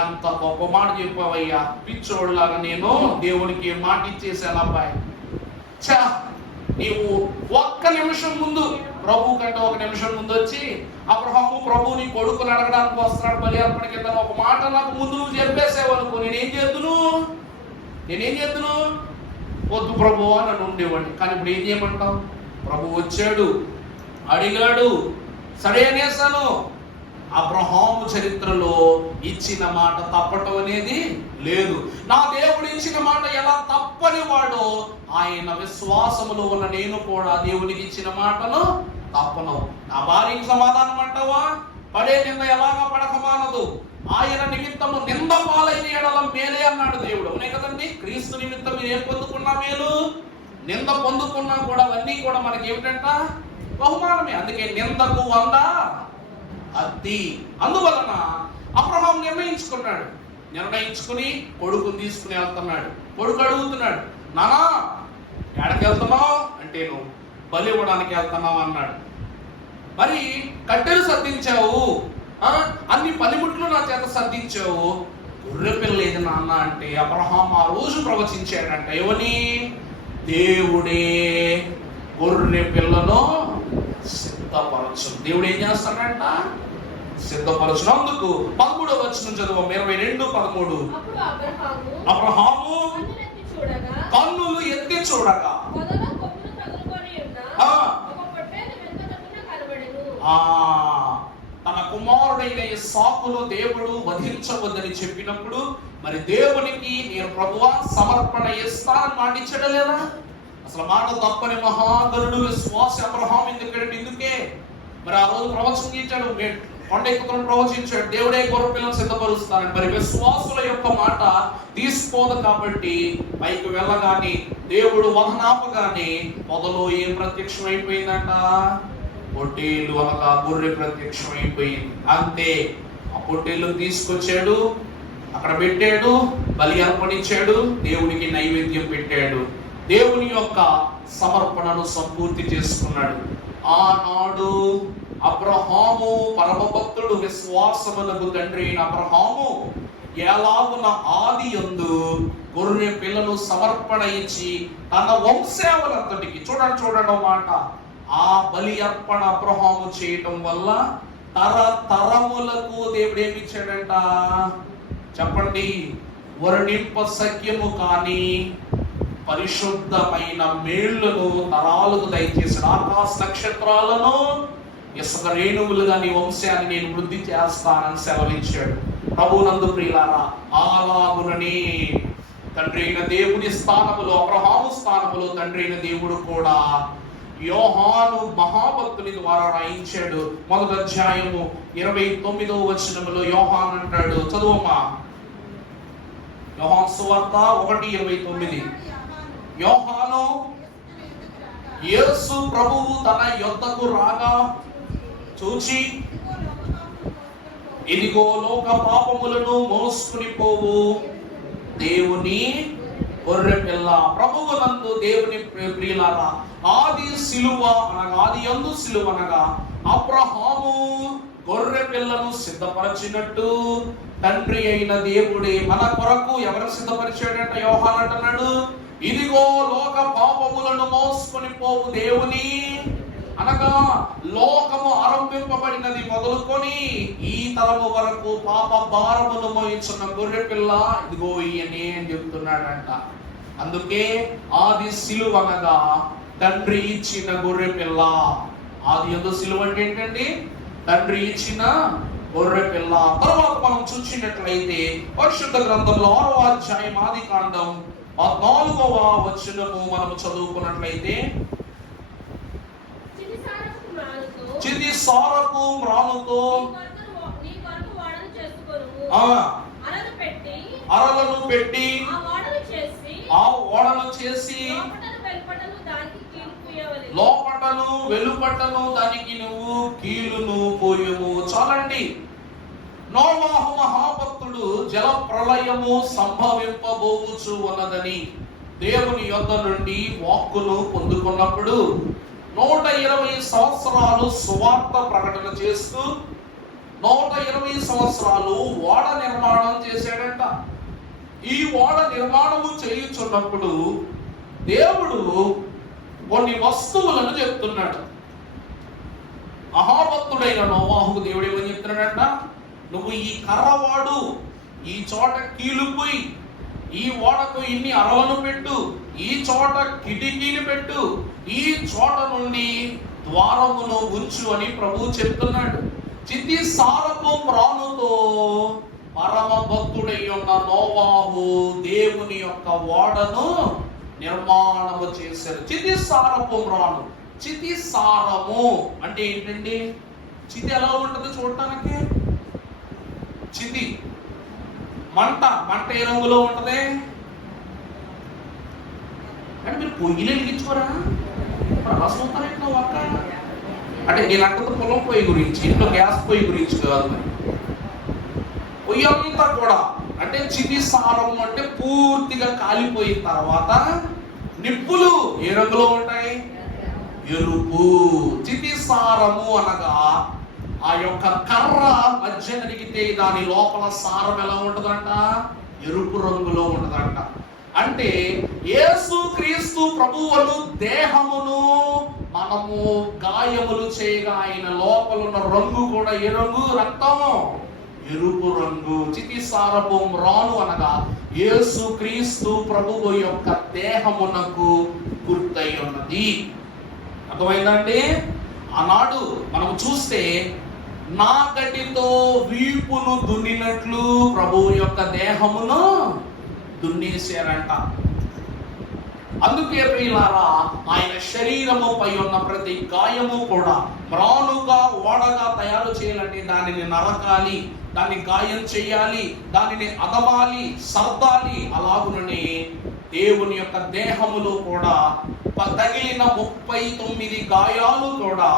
ఎంత గొప్ప మాట చెప్పావయ్యా, పిచ్చోళ్ళలాగా నేను దేవునికి మాట ఇచ్చేసాను అబ్బాయి. చా, నీవు ఒక్క నిమిషం ముందు, ప్రభు కంటే ఒక నిమిషం ముందు వచ్చి అబ్రహాము ప్రభు నీ కొడుకుని అడగడానికి వస్తున్నాడు బలి అర్పణ కింద ఒక మాట నాకు ముందు నువ్వు చెప్పేసేవనుకో, నేనేం చేద్దును? వద్దు ప్రభు అని నన్ను ఉండేవాడిని. కానీ ఇప్పుడు ఏం చేయమంటావు? ప్రభు వచ్చాడు, అడిగాడు, సరే అనేసాను. అబ్రహాము చరిత్రలో ఇచ్చిన మాట తప్పటం అనేది లేదు. నా దేవుడు ఇచ్చిన మాట ఎలా తప్పని వాడో, ఆయన విశ్వాసములో ఉన్న నేను కూడా దేవునికి ఇచ్చిన మాటను తప్పను. నా భార్యకి సమాధానం అంటావా? పడే నింద ఎలాగా పడకమానదు. ఆయన నిమిత్తము నింద పాలైన ఎడల మేలే అన్నాడు దేవుడు. అవునే కదండి? క్రీస్తు నిమిత్తం మీరు ఏం పొందుకున్నా మేలు, నింద పొందుకున్నా కూడా అవన్నీ కూడా మనకి ఏమిటంట? బహుమానమే. అందుకే నిందకు 100 అద్ది. అందువలన అబ్రహాం నిర్ణయించుకుని కొడుకుని తీసుకుని వెళ్తున్నాడు. కొడుకు అడుగుతున్నాడు, నానా ఎక్కడికి వెళ్తున్నావు అంటే, నువ్వు బలి ఇవ్వడానికి వెళ్తున్నావు అన్నాడు. మరి కట్టెలు సర్దించావు, అన్ని పనిముట్లు నా చేత సర్దించావు, గొర్రె పిల్ల ఏది నాన్న అంటే, అబ్రహాం ఆ రోజు ప్రవచించాడంట. ఏమని? దేవుడే గొర్రె పిల్లను సిద్ధపరచు. దేవుడు ఏం చేస్తాడంట? సిద్ధపరచునందుకు. 13వ వచనం చదువు, 22:13. అబ్రహాము కన్నులు ఎత్తి చూడగా తన కుమారుడైన ఇస్సాకును దేవుడు వధించవద్దని చెప్పినప్పుడు, మరి దేవునికి నేను ప్రభువా సమర్పణ ఇస్తానని మాటించడం లేదా? అసలు మాట తప్పని మహాగరుడు విశ్వాసి అబ్రహాం. ఎందుకే మరి ఆ రోజు ప్రవచించాడు, కొండ ఎక్కుతున్న ప్రవచించాడు, దేవుడే గొర్రె పిల్లను సిద్ధపరుస్తానని. మరి విశ్వాసుల యొక్క మాట తీసుకోదు కాబట్టి పైకి వెళ్ళగానే దేవుడు వదనాపగానే మొదలు ఏం ప్రత్యక్షం అయిపోయిందంట? పొట్టేలు అనగా గొర్రె ప్రత్యక్షం అయిపోయింది. అంతే. ఆ పొట్టేలు తీసుకొచ్చాడు, అక్కడ పెట్టాడు, బలి అర్పణించాడు, దేవునికి నైవేద్యం పెట్టాడు, దేవుని యొక్క సమర్పణను సంపూర్తి చేసుకున్నాడు. ఆనాడు అబ్రహాము పరమభక్తుడు, విశ్వాసమునకు తండ్రి అయిన అబ్రహాము ఎలాగున ఆది యందు గొర్రె పిల్లను సమర్పణ ఇచ్చి తన వంశావలంతటికి, చూడండి మాట, ఆ బలి అర్పణ అబ్రహాము చేయటం వల్ల తరములకు దేవుడు ఏమి ఇచ్చాడంట? చెప్పండి. వర్ణింప సఖ్యము కానీ పరిశుద్ధమైన మేళ్లను తరాలకు దయచేసాడు. ఆకాశ నక్షత్రాలను ఇసుక రేణువులుగా నీ వంశాన్ని నేను వృద్ధి చేస్తానని సెలవిచ్చాడు. ప్రభునందు ప్రియులారా, అలాగునని తండ్రి అయిన దేవుని స్థానములో, అబ్రహాము స్థానములో తండ్రి అయిన దేవుడు కూడా యోహాను మహాభక్తుని ద్వారా రాయించాడు. 1వ అధ్యాయము 29వ వచనములో యోహాను అంటాడు, చదువమ్మా. యోహాను సువార్త 1:29. యోహాను యేసు ప్రభువు తన యొద్దకు రాగా చూచి, ఇదిగో లోక పాపములను మోసుకుని పోవు దేవుని గొర్రె పిల్ల. ప్రభువునందు దేవుని ప్రియులారా, ఆది సిలువ అనగా, ఆది యందు సిలువ అనగా అబ్రహాము గొర్రె పిల్లను సిద్ధపరచినట్టు తండ్రి అయిన దేవుడే మన కొరకు ఎవరు సిద్ధపరిచాడంట? యోహాను అంటున్నాడు, ఇదిగో లోక పాపములను మోసుకొని పోవు దేవుని, అనగా లోకము ఆరంభింపబడినది మొదలుకొని ఈ తరము వరకు పాప భారమును మోయించున్న గొర్రె పిల్ల ఇదిగో ఈయనే అని చెప్తున్నాడంట. అందుకే ఆది సిలువ అనగా తండ్రి ఇచ్చిన గొర్రె పిల్ల. ఆది యందు సిలువ అంటే ఏంటండి? తండ్రి ఇచ్చిన గొర్రె పిల్ల. తర్వాత మనం చూసినట్లయితే పరిశుద్ధ గ్రంథంలో 6వ అధ్యాయం ఆది కాండం 14వ వచనము మనము చదువుకున్నట్లయితే, చిది సారకు మ్రానుతో అరలను పెట్టి ఆ ఓడను చేసి లోపటను వెలుపటను దానికి నువ్వు కీలును పోయము. చాలండి. నోవాహు మహాభక్తుడు జల ప్రళయము సంభవింపబోవచ్చు ఉన్నదని దేవుని యొద్ద నుండి వాక్కును పొందుకున్నప్పుడు 120 సంవత్సరాలు సువార్త ప్రకటన చేస్తూ 120 సంవత్సరాలు ఓడ నిర్మాణం చేశాడంట. ఈ ఓడ నిర్మాణము చేయుచున్నప్పుడు దేవుడు కొన్ని వస్తువులను చెప్తున్నాడు. మహాభక్తుడైన నోవాహుకు దేవుడు ఏమని చెప్తున్నాడంట, నువ్వు ఈ కర్రవాడు, ఈ చోట కీలుపోయి, ఈ ఓడకు ఇన్ని అరలను పెట్టు, ఈ చోట కిటికీలు పెట్టు, ఈ చోట నుండి ద్వారమును ఉంచు అని ప్రభువు చెప్తున్నాడు. చితి సారపు ప్రాణుతో పరమ భక్తుడై ఉన్న నోవాహు దేవుని యొక్క ఓడను నిర్మాణము చేశారు. చితి సారపు ప్రాణు. చితి సారము అంటే ఏంటండి? చితి ఎలా ఉంటుంది చూడటానికి? చితి మంట ఏ రంగులో ఉంటది? అంటే మీరు పొయ్యిలు వెలిగించుకోరా? రసవుతారు ఎట్లా ఒక్క అంటే నేను అంటది పొలం పొయ్యి గురించి, ఇంట్లో గ్యాస్ పొయ్యి గురించి కాదు. పొయ్యి అంతా కూడా అంటే చితి సారం అంటే పూర్తిగా కాలిపోయిన తర్వాత నిప్పులు ఏ రంగులో ఉంటాయి? ఎరుపు. చితి సారము అనగా ఆ యొక్క కర్ర మధ్య నరిగితే దాని లోపల సారం ఎలా ఉంటుందంట? ఎరుపు రంగులో ఉంటుందంట. అంటే యేసు క్రీస్తు ప్రభువును దేహమును మనము గాయములు చేయగా ఆయన లోపల ఉన్న రంగు కూడా ఏ రంగు? రక్తము ఎరుపు రంగు. చితి సారపు రాను అనగా యేసు క్రీస్తు ప్రభువు యొక్క దేహమునకు గుర్తై ఉన్నది. అర్థమైందండి? ఆనాడు మనం చూస్తే నాగటితో వీపును దున్నినట్లు ప్రభువు యొక్క దేహమును దున్నేశారంట. అందుకే ప్రియులారా, ఆయన శరీరముపై ఉన్న ప్రతి గాయము కూడా మ్రానుగా ఓడగా తయారు చేయాలంటే దానిని నరకాలి, దాన్ని గాయం చేయాలి, దానిని అదమాలి, సర్దాలి. అలాగుననే దేవుని యొక్క దేహములో కూడా తగిలిన 39 గాయాలు కూడా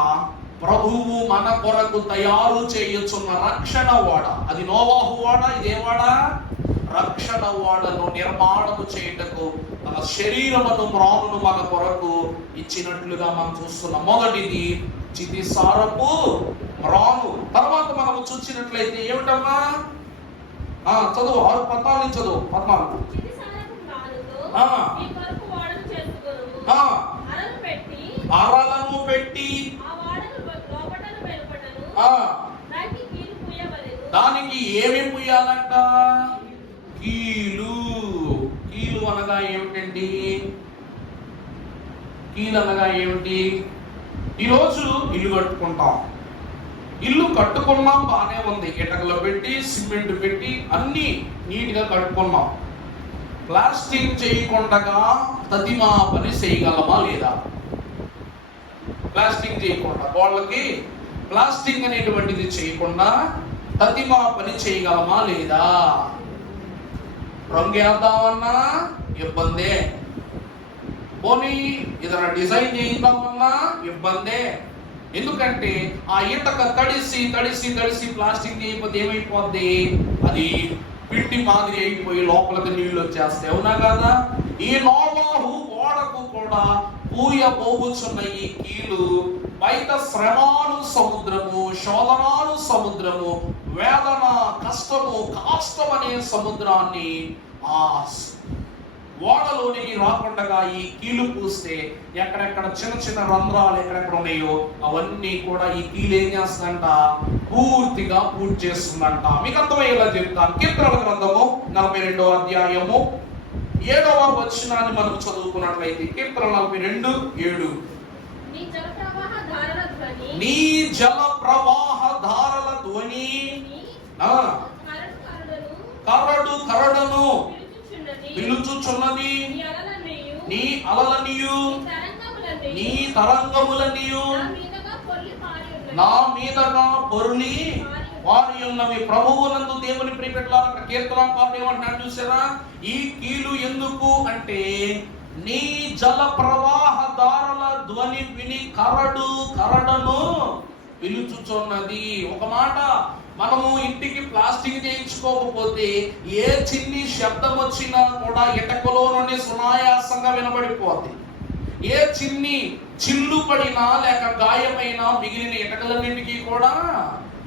ప్రభువు మన కొరకు తయారు చేయుచున్న రక్షణ ఓడ. అది నోవాహు ఓడ. ఇదే ఓడ రక్షణ ఓడను నిర్మాణము చేయుటకు తన శరీరమును మ్రానును మన కొరకు ఇచ్చినట్లుగా మనం చూస్తున్నాం. మొదటిది చితి సారపు మ్రాను. తర్వాత మనము చూసినట్లయితే ఏమిటమ్మా? చదువు 6:14 చదువు. 14 అరలను పెట్టి దానికి ఏమి పుయ్యాలంట? కీలు. కీలు అనగా ఏమిటండి? కీలు అనగా ఏమిటి? ఈరోజు ఇల్లు కట్టుకుంటాం. ఇల్లు కట్టుకున్నాం, బాగానే ఉంది. ఇటకలు పెట్టి సిమెంట్ పెట్టి అన్ని నీట్గా కట్టుకున్నాం. ప్లాస్టింగ్ చేయకుండా తదిమా పని చేయగలమా లేదా? ప్లాస్టింగ్ చేయకుండా, వాళ్ళకి ప్లాస్టింగ్ అనేటువంటిది చేయకుండా తదిమా పని చేయగలమా లేదా? రంగు వేద్దామన్నా ఇబ్బందే, పోనీ ఏదైనా డిజైన్ చేద్దామన్నా ఇబ్బందే. ఎందుకంటే ఆ ఇటక తడిసి తడిసి తడిసి ప్లాస్టింగ్ చేయకపోతే ఏమైపోద్ది? అది పిండి మాదిరి అయిపోయి లోపలికి నీళ్లు వచ్చేస్తాయి. అవునా కదా? ఈ నోవాహు ఓడకు కూడా పూయబోచున్న ఈ కీలు బయట శ్రమాను సముద్రము, శోధనాను సముద్రము, వేదన, కష్టము, కాష్టం అనే సముద్రాన్ని ఆ ఓడలోనికి రాకుండా ఈ కీలు పూస్తే ఎక్కడెక్కడ చిన్న చిన్న రంధ్రాలు ఎక్కడెక్కడ ఉన్నాయో అవన్నీ కూడా ఈ కీలు ఏం చేస్తుందంట? పూర్తిగా పూర్తి చేస్తుందంట. మీకు అర్థమయ్యేలా చెప్తాను. కీర్తనల గ్రంథము 42వ అధ్యాయము 7వ వచనాన్ని మనం చదువుకున్నట్లయితే, కీర్తన 42:7 నీ జల ప్రవాహ ధారల ధ్వని కరడు కరడను పిలుచుచున్నది, నీ అలలనియు నీ తరంగములనియు నా మీదగా పొర్లి వారి ఉన్నవి. ప్రభువునందు దేవుని ప్రియపెట్టాల కీర్తనకారుడు ఏమంటున్నాడు చూసారా? ఈ కీలు ఎందుకు అంటే నీ జల ప్రవాహ దారుల ధ్వని విని కరడు కరడను పిలుచుచున్నది. ఒక మాట, మనము ఇంటికి ప్లాస్టింగ్ చేయించుకోకపోతే ఏ చిన్ని శబ్దం వచ్చినా కూడా ఇటకలో నుండి సునాయాసంగా వినబడిపోద్ది. ఏ చిన్ని చిల్లు పడినా లేక గాయమైనా మిగిలిన ఇటకలన్నింటికి కూడా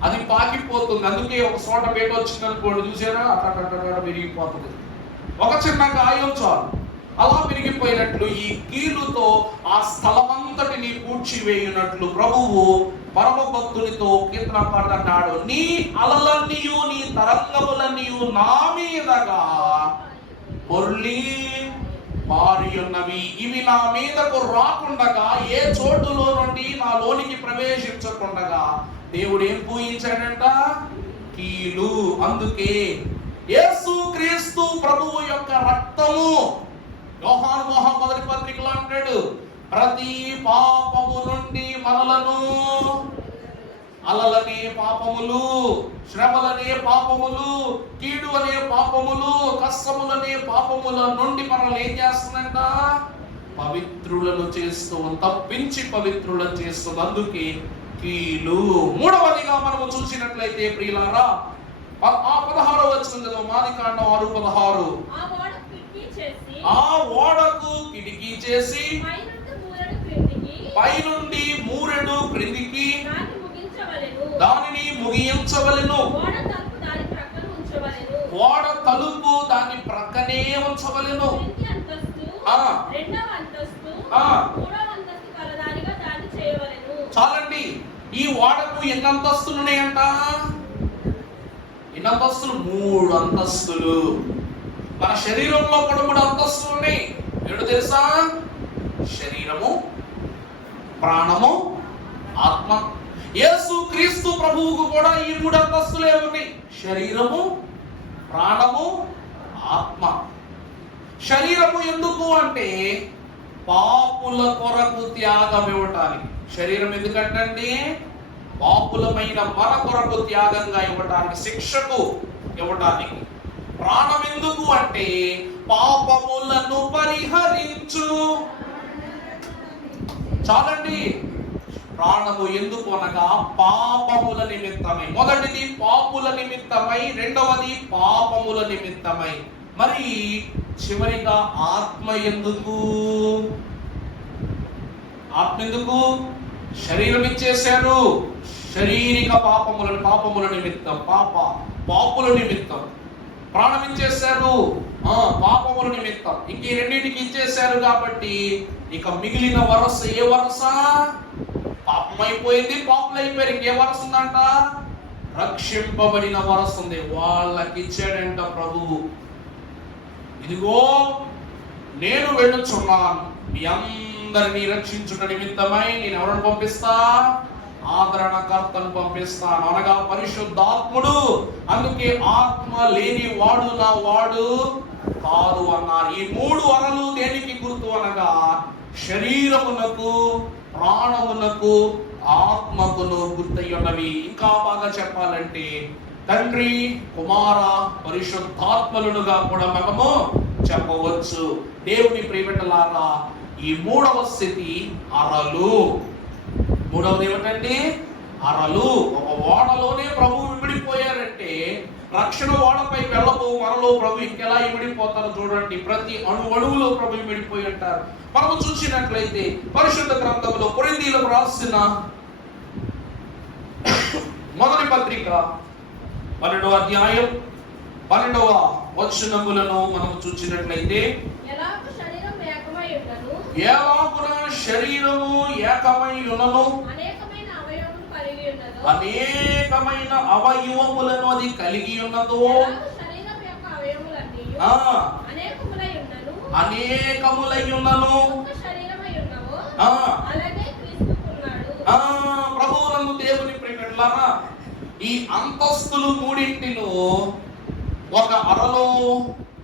అది పాకిపోతుంది. అందుకే ఒక చోట వేట వచ్చింది అనుకోండి, చూసారా, అట్లా విరిగిపోతుంది. ఒక చిన్న గాయం చాలు, అలా విరిగిపోయినట్లు ఈ కీలుతో ఆ స్థలమంతటిని పూడ్చివేయునట్లు ప్రభువు పరమ భక్తునితో కీర్తన పాట అన్నాడు, నీ అలలన్నీయు నీ తరంగములన్నీయు నా మీదగా పొర్లి పారి ఉన్నవి, ఇవి నా మీదకు రాకుండగా, ఏ చోటులో నుండి నా లోనికి ప్రవేశించకుండగా దేవుడు ఏం పూయించాడంట? కీలు. అందుకే యేసు క్రీస్తు ప్రభువు యొక్క రక్తము, యోహాను మొదటి పత్రికలో అంటాడు, ప్రతి పాపము నుండి మనలను, అలలనే పాపములు, శ్రమలనే పాపములు, కీడు అనే పాపములు, కష్టములనే పాపముల నుండి మనల్ని ఏం చేస్తుందంట? పవిత్రులను చేస్తూ, తప్పించి పవిత్రులను చేస్తుంది. అందుకే కీలు. మూడవదిగా మనము చూసినట్లయితే ప్రియులారా, ఆ 16వ వచనం కదా, మాదికాండం 6:16, ఆ ఓడకు కిటికీ చేసి పైనుండి మూరెడు క్రిందికి దానిని ముగించవలెను, ఓడ తలుపు దాని ప్రక్కనే ఉంచవలెను. చాలండి. ఈ ఓడకు ఎన్ని అంతస్తులు ఉన్నాయంట? ఎన్ని అంతస్తులు? 3 అంతస్తులు. మన శరీరంలో కూడా 3 అంతస్తులు ఉన్నాయి. ఏంటో తెలుసా? శరీరము, ప్రాణము, ఆత్మ. యేసు క్రీస్తు ప్రభువుకు కూడా ఈ 3 అంతస్తులే ఉన్నాయి: శరీరము, ప్రాణము, ఆత్మ. శరీరము ఎందుకు అంటే పాపుల కొరకు త్యాగం ఇవ్వటానికి. శరీరం ఎందుకంటే పాపులమైన మన కొరకు త్యాగంగా ఇవ్వటానికి, శిక్షకు ఇవ్వటానికి. ప్రాణం ఎందుకు అంటే పాపములను పరిహరించు. చాలండి. ప్రాణము ఎందుకు అనగా పాపముల నిమిత్తమై. మొదటిది పాపుల నిమిత్తమై, రెండవది పాపముల నిమిత్తమై. మరి చివరిగా ఆత్మ ఎందుకు? ఆత్మ ఎందుకు? శరీరం ఇచ్చేశారు, శారీరక పాపముల నిమిత్తం, పాపుల నిమిత్తం. ప్రాణం ఇచ్చేశారు, పాపముల నిమిత్తం. ఇంక ఈ రెండింటికి ఇచ్చేశారు కాబట్టి ఇక మిగిలిన వరస ఏ వరస? పాపం అయిపోయింది, పాపులు అయిపోయారు. ఇంకే వరస ఉందంట? రక్షింపబడిన వరస ఉంది. వాళ్ళకి ఇచ్చాడంట ప్రభువు. ఇదిగో నేను వెళ్ళుచున్నాను, మీ అందరినీ రక్షించుట నిమిత్తమై నేను ఎవరిని పంపిస్తా? ఆదరణకర్తను పంపిస్తాను, అనగా పరిశుద్ధాత్ముడు. అందుకే ఆత్మ లేని వాడు నా వాడు కాదు అన్నారు. ఈ 3 వరలు దేనికి గుర్తు అనగా శరీరమునకు, ప్రాణమునకు, ఆత్మకును గుర్తయ్యున్నవి. ఇంకా బాగా చెప్పాలంటే తండ్రి, కుమార, పరిశుద్ధాత్మలుగా కూడా మనము చెప్పవచ్చు. దేవుని ప్రియబిడ్డలారా, ఈ 3వ స్థితి అరలు. 3వది ఏమిటండి? అరలు. ఒక ఓడలోనే ప్రభువు ఇమిడిపోయారంటే రక్షణ ఓడపై వెళ్ళబో మనలో ప్రభు ఇంకెలా ఇమిడిపోతారో చూడండి. ప్రతి అణువులో ప్రభు ఇమిడిపోయి ఉంటారు. మనము చూసినట్లయితే పరిశుద్ధ గ్రంథంలో కొరింథీయులకు రాసిన మొదటి పత్రిక 12వ అధ్యాయం 12వ వచనములను మనము చూసినట్లయితే, ఎలాగున శరీరము ఏకమై ఉన్నను, అనేకమైన అవయవములను అది కలిగి ఉన్నదో, అనేకములై ఉన్నను. ప్రభువునందు దేవుని ప్రియమిత్రులారా, ఈ అంతస్తులు 3 ఒక అరలో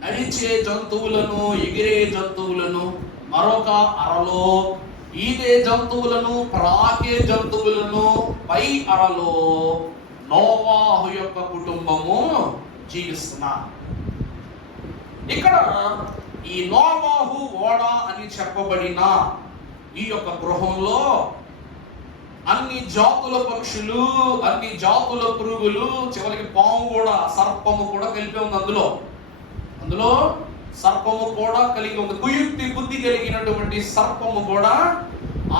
నడిచే జంతువులను, ఎగిరే జంతువులను, మరొక అరలో ఈదే జంతువులను, ప్రాకే జంతువులను, పై అరలో నోవాహు యొక్క కుటుంబము జీవిస్తున్నారు. ఇక్కడ ఈ నోవాహు ఓడ అని చెప్పబడిన ఈ యొక్క గృహంలో అన్ని జాతుల పక్షులు, అన్ని జాతుల పురుగులు, చివరికి పాము కూడా, సర్పము కూడా కలిపి ఉంది. అందులో సర్పము కూడా కలిగి ఉంది. కుయుక్తి బుద్ధి కలిగినటువంటి సర్పము కూడా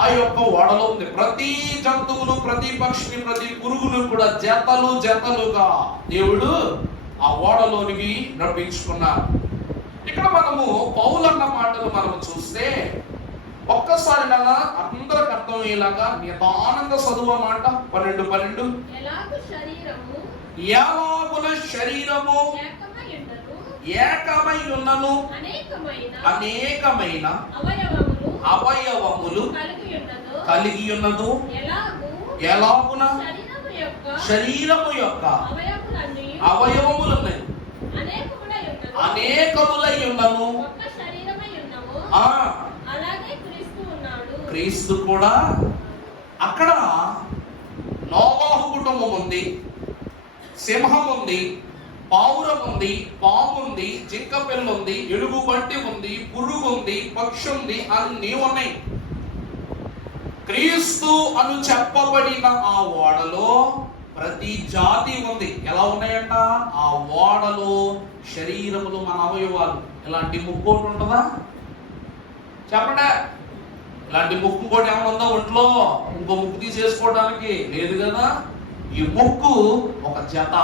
ఆ యొక్క ఓడలో ఉంది. ప్రతి జంతువును, ప్రతి పక్షిని, ప్రతి పురుగును కూడా జతలు జతలుగా దేవుడు ఆ ఓడలోనికి రప్పించుకున్నారు. ఇక్కడ మనము పౌలన్న మాటలు మనం చూస్తే ఒక్కసారి అందరికి అర్థమయ్యేలాగా నిదానంగా చదువు మాట 12 ఎలాగున శరీరము ఏకమై ఉన్నను అనేకమైన అవయవములు కలిగి ఉన్నదు, ఎలాగున శరీరము యొక్క అవయవములున్నాయి అనేకములై ఉన్నను. క్రీస్తు కూడా అక్కడ నోవాహు కుటుంబం ఉంది, సింహం ఉంది, పావురం ఉంది, పాము ఉంది, జింక పిల్ల ఉంది, ఎలుగు బంటి ఉంది, పురుగు ఉంది, పక్షి ఉంది, అన్నీ ఉన్నాయి. క్రీస్తు అను చెప్పబడిన ఆ ఓడలో ప్రతి జాతి ఉంది. ఎలా ఉన్నాయంట? ఆ ఓడలో శరీరములు, మన అవయవాలు. ఇలాంటి ముక్కు ఒకటి ఉంటుందా చెప్పండి? ఇలాంటి ముక్కు కూడా ఏమైనా ఉందా ఒంట్లో? ఇంకో ముక్కు తీసేసుకోవడానికి లేదు కదా. ఈ ముక్కు ఒక జత.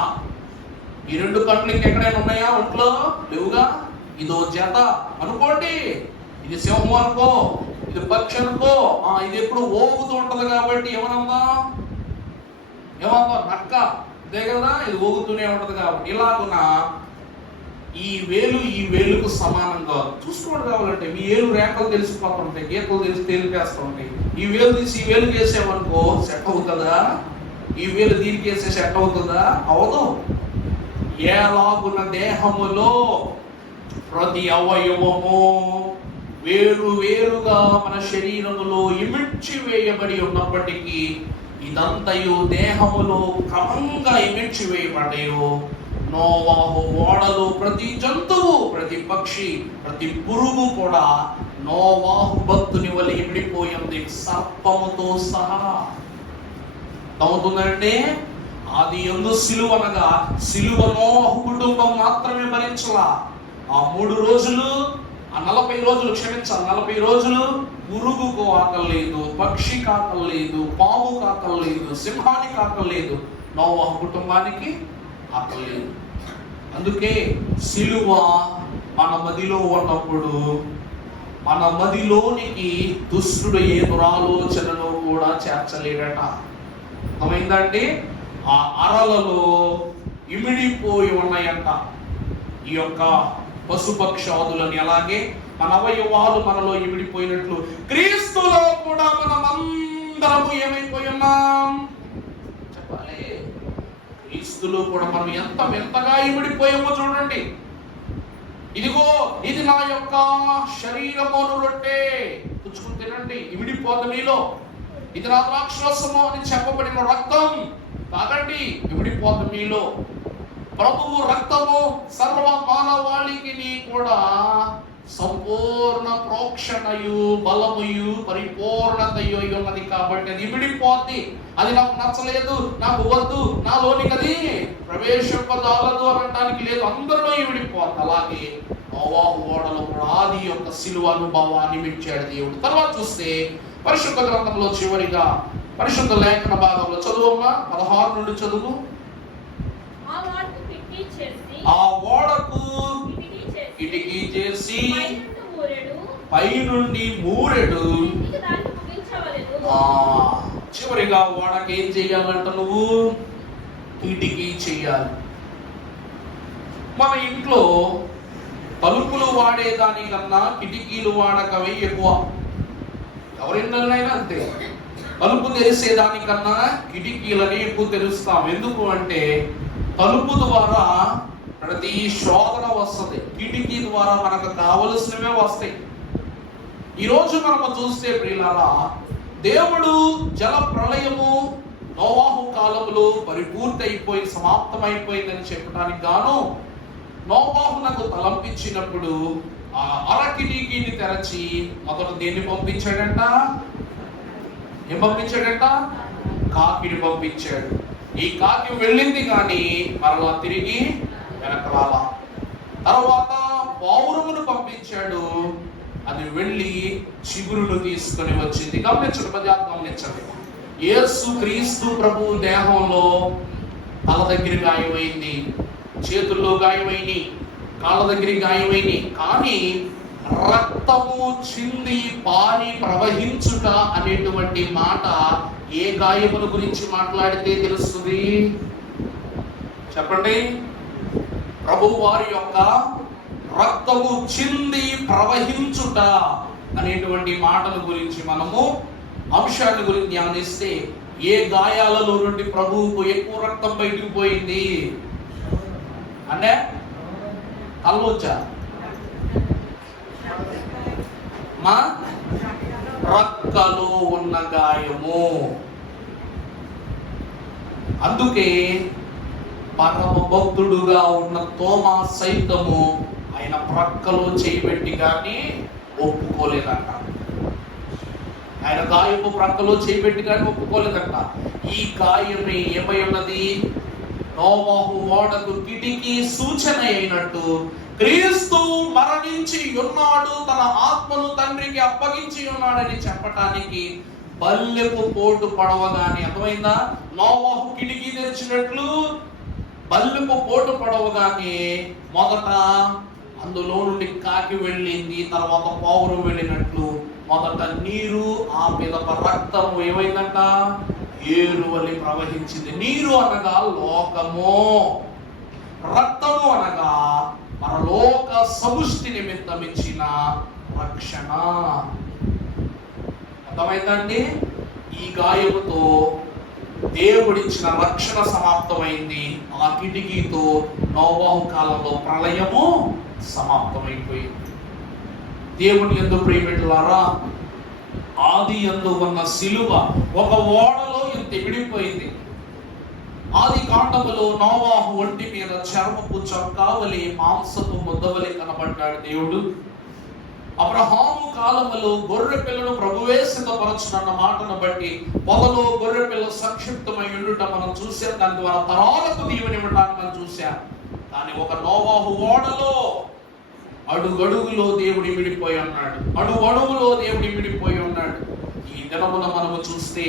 ఈ 2 కట్లు ఇంకెక్కడైనా ఉన్నాయా ఒంట్లో? లేవుగా. ఇదో జత అనుకోండి. ఇది సింహం అనుకో, ఇది పక్షి అనుకో. ఇది ఎప్పుడు ఓగుతూ ఉంటది కాబట్టి ఏమన్నా నక్క, ఇదే కదా, ఇది ఊగుతూనే ఉంటది కాబట్టి. ఇలాగున ఈ వేలు ఈ వేలుకు సమానంగా చూసుకోవడం కావాలంటే మీ ఏలు రేఖలు తెలిసిపోతుంటాయి, గీతలు తెలిసి తేలిపేస్తూ ఉంటాయి. ఈ వేలు తీసి ఈ వేలుకి వేసామనుకో సెట్ అవుతుందా? ఈ వేలు దీనికి వేసే సెట్ అవుతుందా? అవదు. ఎలాగున దేహములో ప్రతి అవయవము వేరు వేరుగా మన శరీరములో ఇమిడ్చి వేయబడి ఉన్నప్పటికీ ఇదంతయు దేహములో క్రమంగా ఇమిడ్చి వేయబడ్డాయో నోవాహు ఓడలో ప్రతి జంతువు, ప్రతి పక్షి, ప్రతి పురుగు కూడా నోవాహు భక్తుని వలె ఇమిడిపోయింది, సర్పముతో సహా. అవుతుందంటే అది ఎందు సిలువ అనగా సిలువ నోవాహు కుటుంబం మాత్రమే భరించలా. ఆ 3 రోజులు, ఆ 40 రోజులు క్షమించాలి, 40 రోజులు పురుగుకు ఆకలి లేదు, పక్షికి ఆకలి లేదు, పాముకు ఆకలి లేదు, సింహానికి ఆకలి లేదు, నోవాహు కుటుంబానికి ఆకలి లేదు. అందుకే సిలువ మన మదిలో ఉన్నప్పుడు మన మదిలోనికి దుష్టుడు ఏ దురాలోచనలో కూడా చేర్చలేడట. అర్థమైందండి? ఆ అరలలో ఇమిడిపోయి ఉన్నాయంట ఈ యొక్క పశుపక్షాదులని. అలాగే మన అవయవాలు మనలో ఇమిడిపోయినట్లు క్రీస్తులో కూడా మనమందరము ఏమైపోయి ఉన్నాం చెప్పాలి. క్రీస్తులో కూడా మనం ఎంతగా ఇమిడిపోయామో చూడండి. ఇదిగో ఇది నా యొక్క శరీరమును రొట్టె, పుచ్చుకుని తినండి, ఇమిడిపోదు మీలో. ఇది నా ద్రాక్షరసము అని చెప్పబడిన రక్తం, తాగండి, ఇమిడిపోదు మీలో. ప్రభువు రక్తము సర్వ మానవాళికి కూడా సంపూర్ణ ప్రోక్షణయు, బలముయు, పరిపూర్ణతయు ఉన్నది కాబట్టి అది ఇమిడిపోద్ది. అది నాకు నచ్చలేదు, నాకు వద్దు, నాలోనికి అది ప్రవేశింపదాలదు అనడానికి లేదు, అందరిలో ఇమిడిపోద్ది. అలాగే నోవాహు ఓడలో కూడా ఆది యొక్క సిలువ అనుభవాన్ని మించాడు దేవుడు. తర్వాత చూస్తే పరిశుద్ధ గ్రంథంలో చివరిగా పరిశుద్ధ లేఖన భాగంలో చదువమ్మా 16 నుండి చదువు. ఆ ఓడకు కిటికీ చేసి పై నుండి మూరెడు. చివరిగా ఓడకి ఏం చెయ్యాలంట? నువ్వు కిటికీ చెయ్యాలి. మన ఇంట్లో తలుపులు వాడేదానికన్నా కిటికీలు వాడకమే ఎక్కువ. ఎవరింట్లోనైనా అంతే. తలుపు తెరిసేదానికన్నా కిటికీలని ఎక్కువ తెరుస్తాం. ఎందుకు అంటే తలుపు ద్వారా ప్రతి శోధన వస్తుంది, కిటికీ ద్వారా మనకు కావలసినవే వస్తాయి. ఈరోజు మనము చూస్తే ప్రియులారా, దేవుడు జల ప్రళయము నోవాహు కాలములో పరిపూర్తి అయిపోయి సమాప్తమైపోయిందని చెప్పడానికి గాను నోవాహునకు తలంపించినప్పుడు ఆ అరకిటికీని తెరచి మొదట దేన్ని పంపించాడంట? ఏం పంపించాడంట? కాకిని పంపించాడు. ఈ కాకి వెళ్ళింది కానీ మరలా తిరిగి వెనక రాలా. తర్వాత పావురమును పంపించాడు, అది వెళ్ళి చిగురులు తీసుకొని వచ్చింది. గమనించండి, పదార్థం గమనించండి. యేసు క్రీస్తు ప్రభు దేహంలో తల దగ్గర గాయమైంది, చేతుల్లో గాయమైంది, కాళ్ళ దగ్గర గాయమైంది. కానీ రక్తము చింది పారి ప్రవహించుట అనేటువంటి మాట ఏ గాయముల గురించి మాట్లాడితే తెలుస్తుంది? చెప్పండి. ప్రభు వారి యొక్క రక్తము చింది ప్రవహించుట అనేటువంటి మాటల గురించి మనము అంశాల గురించి ధ్యానిస్తే, ఏ గాయాలలో నుండి ప్రభువుకు ఎక్కువ రక్తం బయటికి పోయింది అంటే తలలోంచా? మా ప్రక్కలో ఉన్న గాయము. అందుకే పరమ భక్తుడుగా ఉన్న తోమా సైతము ఆయన ప్రక్కలో చేయబెట్టి కానీ ఒప్పుకోలేదంట. ఆయన గాయము ప్రక్కలో చేయబెట్టి కానీ ఒప్పుకోలేదంట. ఈ గాయమే ఏమై ఉన్నది? నోవహు ఓడకు కిటికీ సూచన అయినట్టు క్రీస్తు మరణించి ఉన్నాడు, తన ఆత్మను తండ్రికి అప్పగించి ఉన్నాడని చెప్పటానికి బల్లెపు పోటు పడవగానే, అర్థమైందా? నోవహు కిటికీ తెరిచినట్లు బల్లెపు పోటు పడవగానే మొదట అందులో నుండి కాకి వెళ్ళింది, తర్వాత పౌరు వెళ్ళినట్లు మొదట నీరు, ఆ పిదప రక్తము ఏమైందంట? ఏరువలి ప్రవహించింది. నీరు అనగా లోకము, రక్తము అనగా పరలోక సముష్టి నిమిత్తం ఇచ్చిన రక్షణ. అర్థమైందండి? ఈ గాయముతో దేవుడిచ్చిన రక్షణ సమాప్తమైంది. ఆ కిటికీతో నోవహు కాలంలో ప్రళయము సమాప్తమైపోయింది. దేవుని యందు ప్రియమిట్లారా, ఆది యందు ఉన్న సిలువ ఒక ఓడలో తెగిడిపోయింది. ఆది కాండములో నోవహు ఒంటి మీద చర్మపు చొక్కావలి మాంసపు ముద్దవలి కనబడ్డాడు దేవుడు. అబ్రహాము కాలములో గొర్రె పిల్లను ప్రభువే సిద్ధపరచునన్న మాటను బట్టి పొదలో గొర్రె పిల్ల సంక్షిప్తమై ఉండుట మనం చూసాం. దాని ద్వారా తరాలకు దీవెనివ్వడానికి మనం చూసాం. కానీ ఒక నోవహు ఓడలో అడుగడుగులో దేవుడి విడిపోయి ఉన్నాడు, అడుగడుగులో దేవుడి విడిపోయి ఉన్నాడు. ఈ దినమున మనము చూస్తే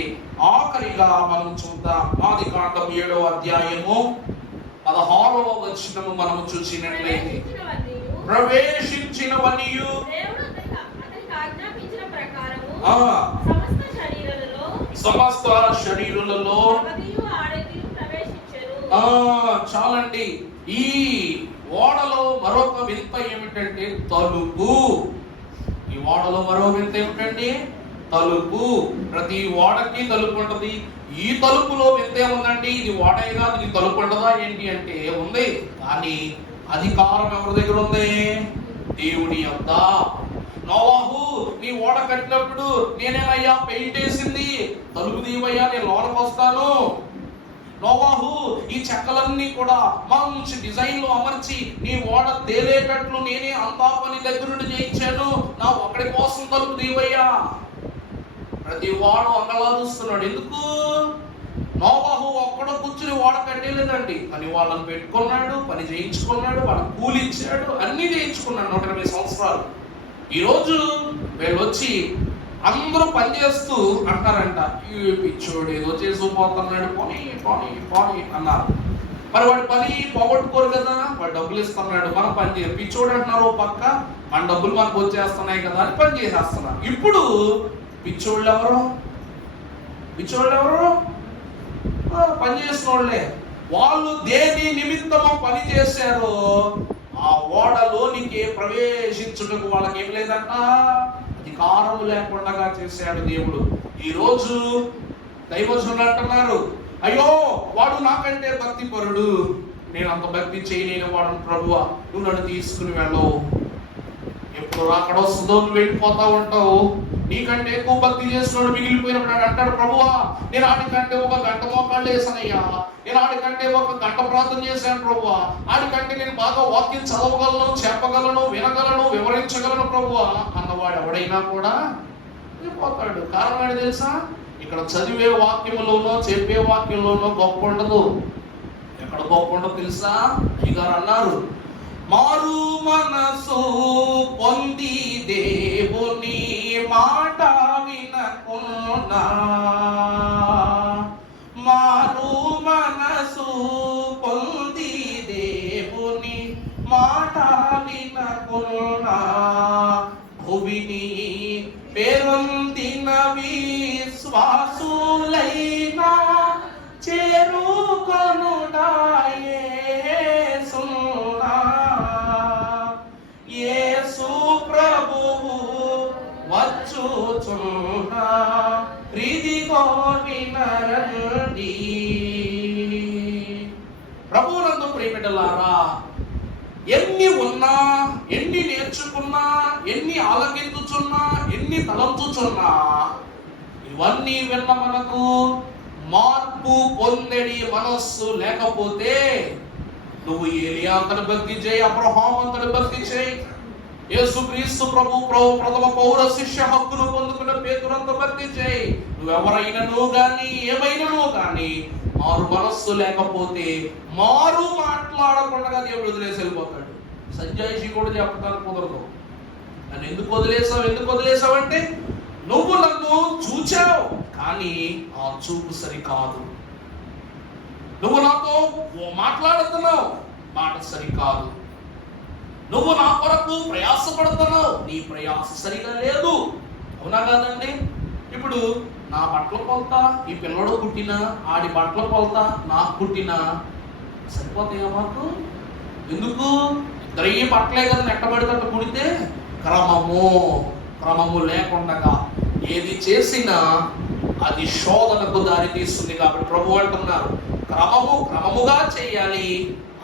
ఆఖరిగా మనం చూద్దాం. ఆది కాండం 7వ అధ్యాయము 16వ వచనము మనము చూసినట్లయితే, ప్రవేశించినవనియు సమస్త శరీరులలో. చాలండి. ఈ ఓడలో మరొక వింత ఏమిటంటే తలుపు. ఈ ఓడలో మరో వింత ఏమిటండి? తలుపు. ప్రతి ఓడకి తలుపు ఉంటది. ఈ తలుపులో వింత ఏముందండి? ఇది ఓడే కాదు, ఇది తలుపు ఉండదా ఏంటి అంటే ఉంది. కానీ అధికారం ఎవరి దగ్గర ఉంది? దేవుడి యొద్ద. నోవహు, నీ ఓడ కట్టినప్పుడు నేనేమయ్యా పెయింట్ వేసింది, తలుపు దీవయ్యా, నేను లోనకు వస్తాను. నోవహు, ఈ చెక్కలన్నీ కూడా మంచి డిజైన్ లో అమర్చి నీ ఓడ తేలేటట్లు నేనే అంతా పని దగ్గరుండి చేయించాను, నా ఒక్కడి కోసం తలుపు దీవయ్యా. ప్రతి వాడు అంగలారుస్తున్నాడు. ఎందుకు? నోవహు ఒక్కడ కూర్చుని ఓడ కట్టేలేదండి, పని వాళ్ళని పెట్టుకున్నాడు, పని చేయించుకున్నాడు, వాళ్ళని కూలిచ్చాడు, అన్ని చేయించుకున్నాడు 120 సంవత్సరాలు. ఈరోజు వీళ్ళు వచ్చి అందరూ పని చేస్తూ అంటారంట, ఈ పిచ్చోడు ఏదో చేసుకుపోతున్నాడు, పని పని పని అన్నారు. మరి వాడి పని పోగొట్టుకోరు కదా, వాడు డబ్బులు ఇస్తున్నాడు, మనం పని చేయాలి. పిచ్చోడు అంటున్నారు పక్క, మన డబ్బులు మనకు వచ్చేస్తున్నాయి కదా అని పని చేసేస్తున్నారు. ఇప్పుడు పిచ్చోళ్ళు ఎవరు? పిచ్చోళ్ళు ఎవరు? పని చేసిన వాళ్ళే. వాళ్ళు దేని నిమిత్తమో పని చేశారో ఆ ఓడలోనికి ప్రవేశించుటకు వాళ్ళకి ఏం లేదంట, అధికారం లేకుండా చేశాడు దేవుడు. ఈ రోజు దైవజనులు అంటున్నారు, అయ్యో వాడు నాకంటే భక్తి పరుడు, నేను అంత భక్తి చేయలేని వాడు, ప్రభువా నువ్వు నన్ను తీసుకుని వెళ్ళవు, ఎప్పుడు అక్కడ వస్తుందో నువ్వు వెళ్ళిపోతా ఉంటావు, నీకంటే ఎక్కువ భక్తి చేసినోడు మిగిలిపోయినప్పుడు అంటాడు, ప్రభువా నేను ఆడికంటే 1 గంట మోకాళ్ళు వేసానయ్యా, నేను ఆడికంటే 1 గంట ప్రార్థన చేశాను ప్రభువా, ఆడికంటే నేను బాగా వాక్యం చదవగలను, చెప్పగలను, వినగలను, వివరించగలను ప్రభువా అన్నవాడు ఎవడైనా కూడా వెళ్ళిపోతాడు. కారణం ఏంటి తెలుసా? ఇక్కడ చదివే వాక్యములోనో చెప్పే వాక్యంలోనో గొప్ప ఉండదు. ఎక్కడ గొప్ప ఉండదు తెలుసా? ఈ గారు అన్నారు, మారు మనసు పొంది దేవుని మాట వినకున్నా, మారు మనసు పొంది దేవుని మాట వినకున్నా, భువిని పేరొందిన విశ్వాసులైనా చేరుకొనుడా యేసునా. యేసు ప్రభువు వచ్చుచున్నా, ఇదిగో వినరండి. ప్రభువునందు ప్రియబిడ్డలారా, ఎన్ని ఉన్నా, ఎన్ని నేర్చుకున్నా, ఎన్ని ఆలకించుచున్నా, ఎన్ని తలంచుచున్నా, ఇవన్నీ విన్న మనకు మార్పు పొందడి మనస్సు లేకపోతే నువ్వు ఏలియా అంతని భక్తి చేయి, అబ్రహాం అంతని భక్తి చేయి, యేసుక్రీస్తు ప్రభు ప్రథమ పౌర శిష్య హక్కును పొందుకున్న పేతురంత భక్తి చేయి. నువ్వెవరైనను గాని ఏమైనను గాని మారు మనస్సు లేకపోతే, మారు మాట్లాడకుండా దేవుడు వదిలేసి వెళ్ళిపోతాడు. సంజాయిషి కూడా చెప్పడానికి కుదరదు. నన్ను ఎందుకు వదిలేసావు అంటే, నువ్వు నన్ను చూచావు కానీ ఆ చూపు సరికాదు. నువ్వు నాతో మాట్లాడుతున్నావు, మాట సరికాదు. నువ్వు నా కొరకు ప్రయాసపడుతున్నావు, నీ ప్రయాస సరిగా లేదు. అవునా కాదండి? ఇప్పుడు నా బట్టల కొలత, ఈ పిల్లడు పుట్టిన ఆడి బట్టల కొలత నాకు పుట్టిన సరిపోతాయా మాకు? ఎందుకు? ఇద్దరయ్యి బట్టలే కదా నెట్టబడితట్టు పుడితే. క్రమము లేకుండా ఏది చేసినా అది శోధనకు దారి తీస్తుంది. కాబట్టి ప్రభు అంటున్నారు, క్రమముగా చేయాలి,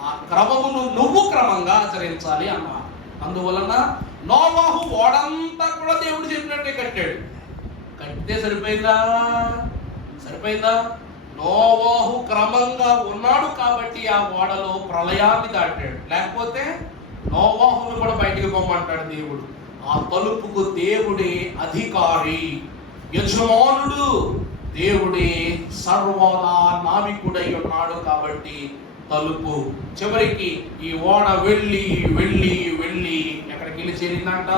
ఆ క్రమమును నువ్వు క్రమంగా ఆచరించాలి అన్నారు. అందువలన నోవాహు ఓడంతా కూడా దేవుడు చెప్పినట్టే కట్టాడు. కట్టితే సరిపోయిందా? నోవాహు క్రమంగా ఉన్నాడు కాబట్టి ఆ ఓడలో ప్రళయాన్ని దాటాడు. లేకపోతే నోవాహును కూడా బయటికి పొమ్మంటాడు దేవుడు. ఆ తలుపుకు దేవుడే అధికారి, యజమానుడు, దేవుడే సర్వదా నావికుడై ఉన్నాడు. కాబట్టి తలుపు చివరికి ఈ ఓడ వెళ్ళి వెళ్ళి వెళ్ళి ఎక్కడికి వెళ్ళి చేరిందంట?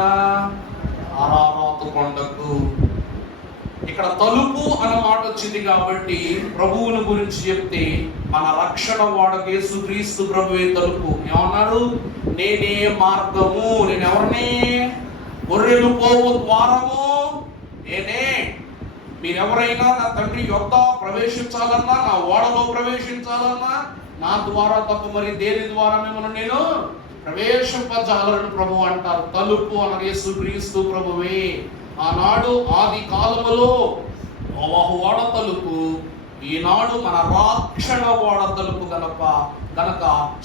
అరారాతు కొండకు. ఇక్కడ తలుపు అన్న మాట వచ్చింది కాబట్టి ప్రభువుని గురించి చెప్తే, మన రక్షణ వాడకు యేసుక్రీస్తు ప్రభువే తలుపు. ఏమన్నారు? నేనే మార్గము, నేను ఎవరిని? గొర్రెలు పోవు ద్వారము నేనే. మీరెవరైనా నా తండ్రి యొద్ద ప్రవేశించాలన్నా, నా ఓడలో ప్రవేశించాలన్నా నా ద్వారా తప్ప మరి దేని ద్వారా మిమ్మల్ని నేను ప్రవేశింపజాలని ప్రభు అంటారు. తలుపు అనగా యేసుక్రీస్తు ప్రభువే. ఆనాడు ఆది కాలములో నోవాహు ఓడ తలుపు, ఈనాడు మన రక్షణ ఓడ తలుపు గనక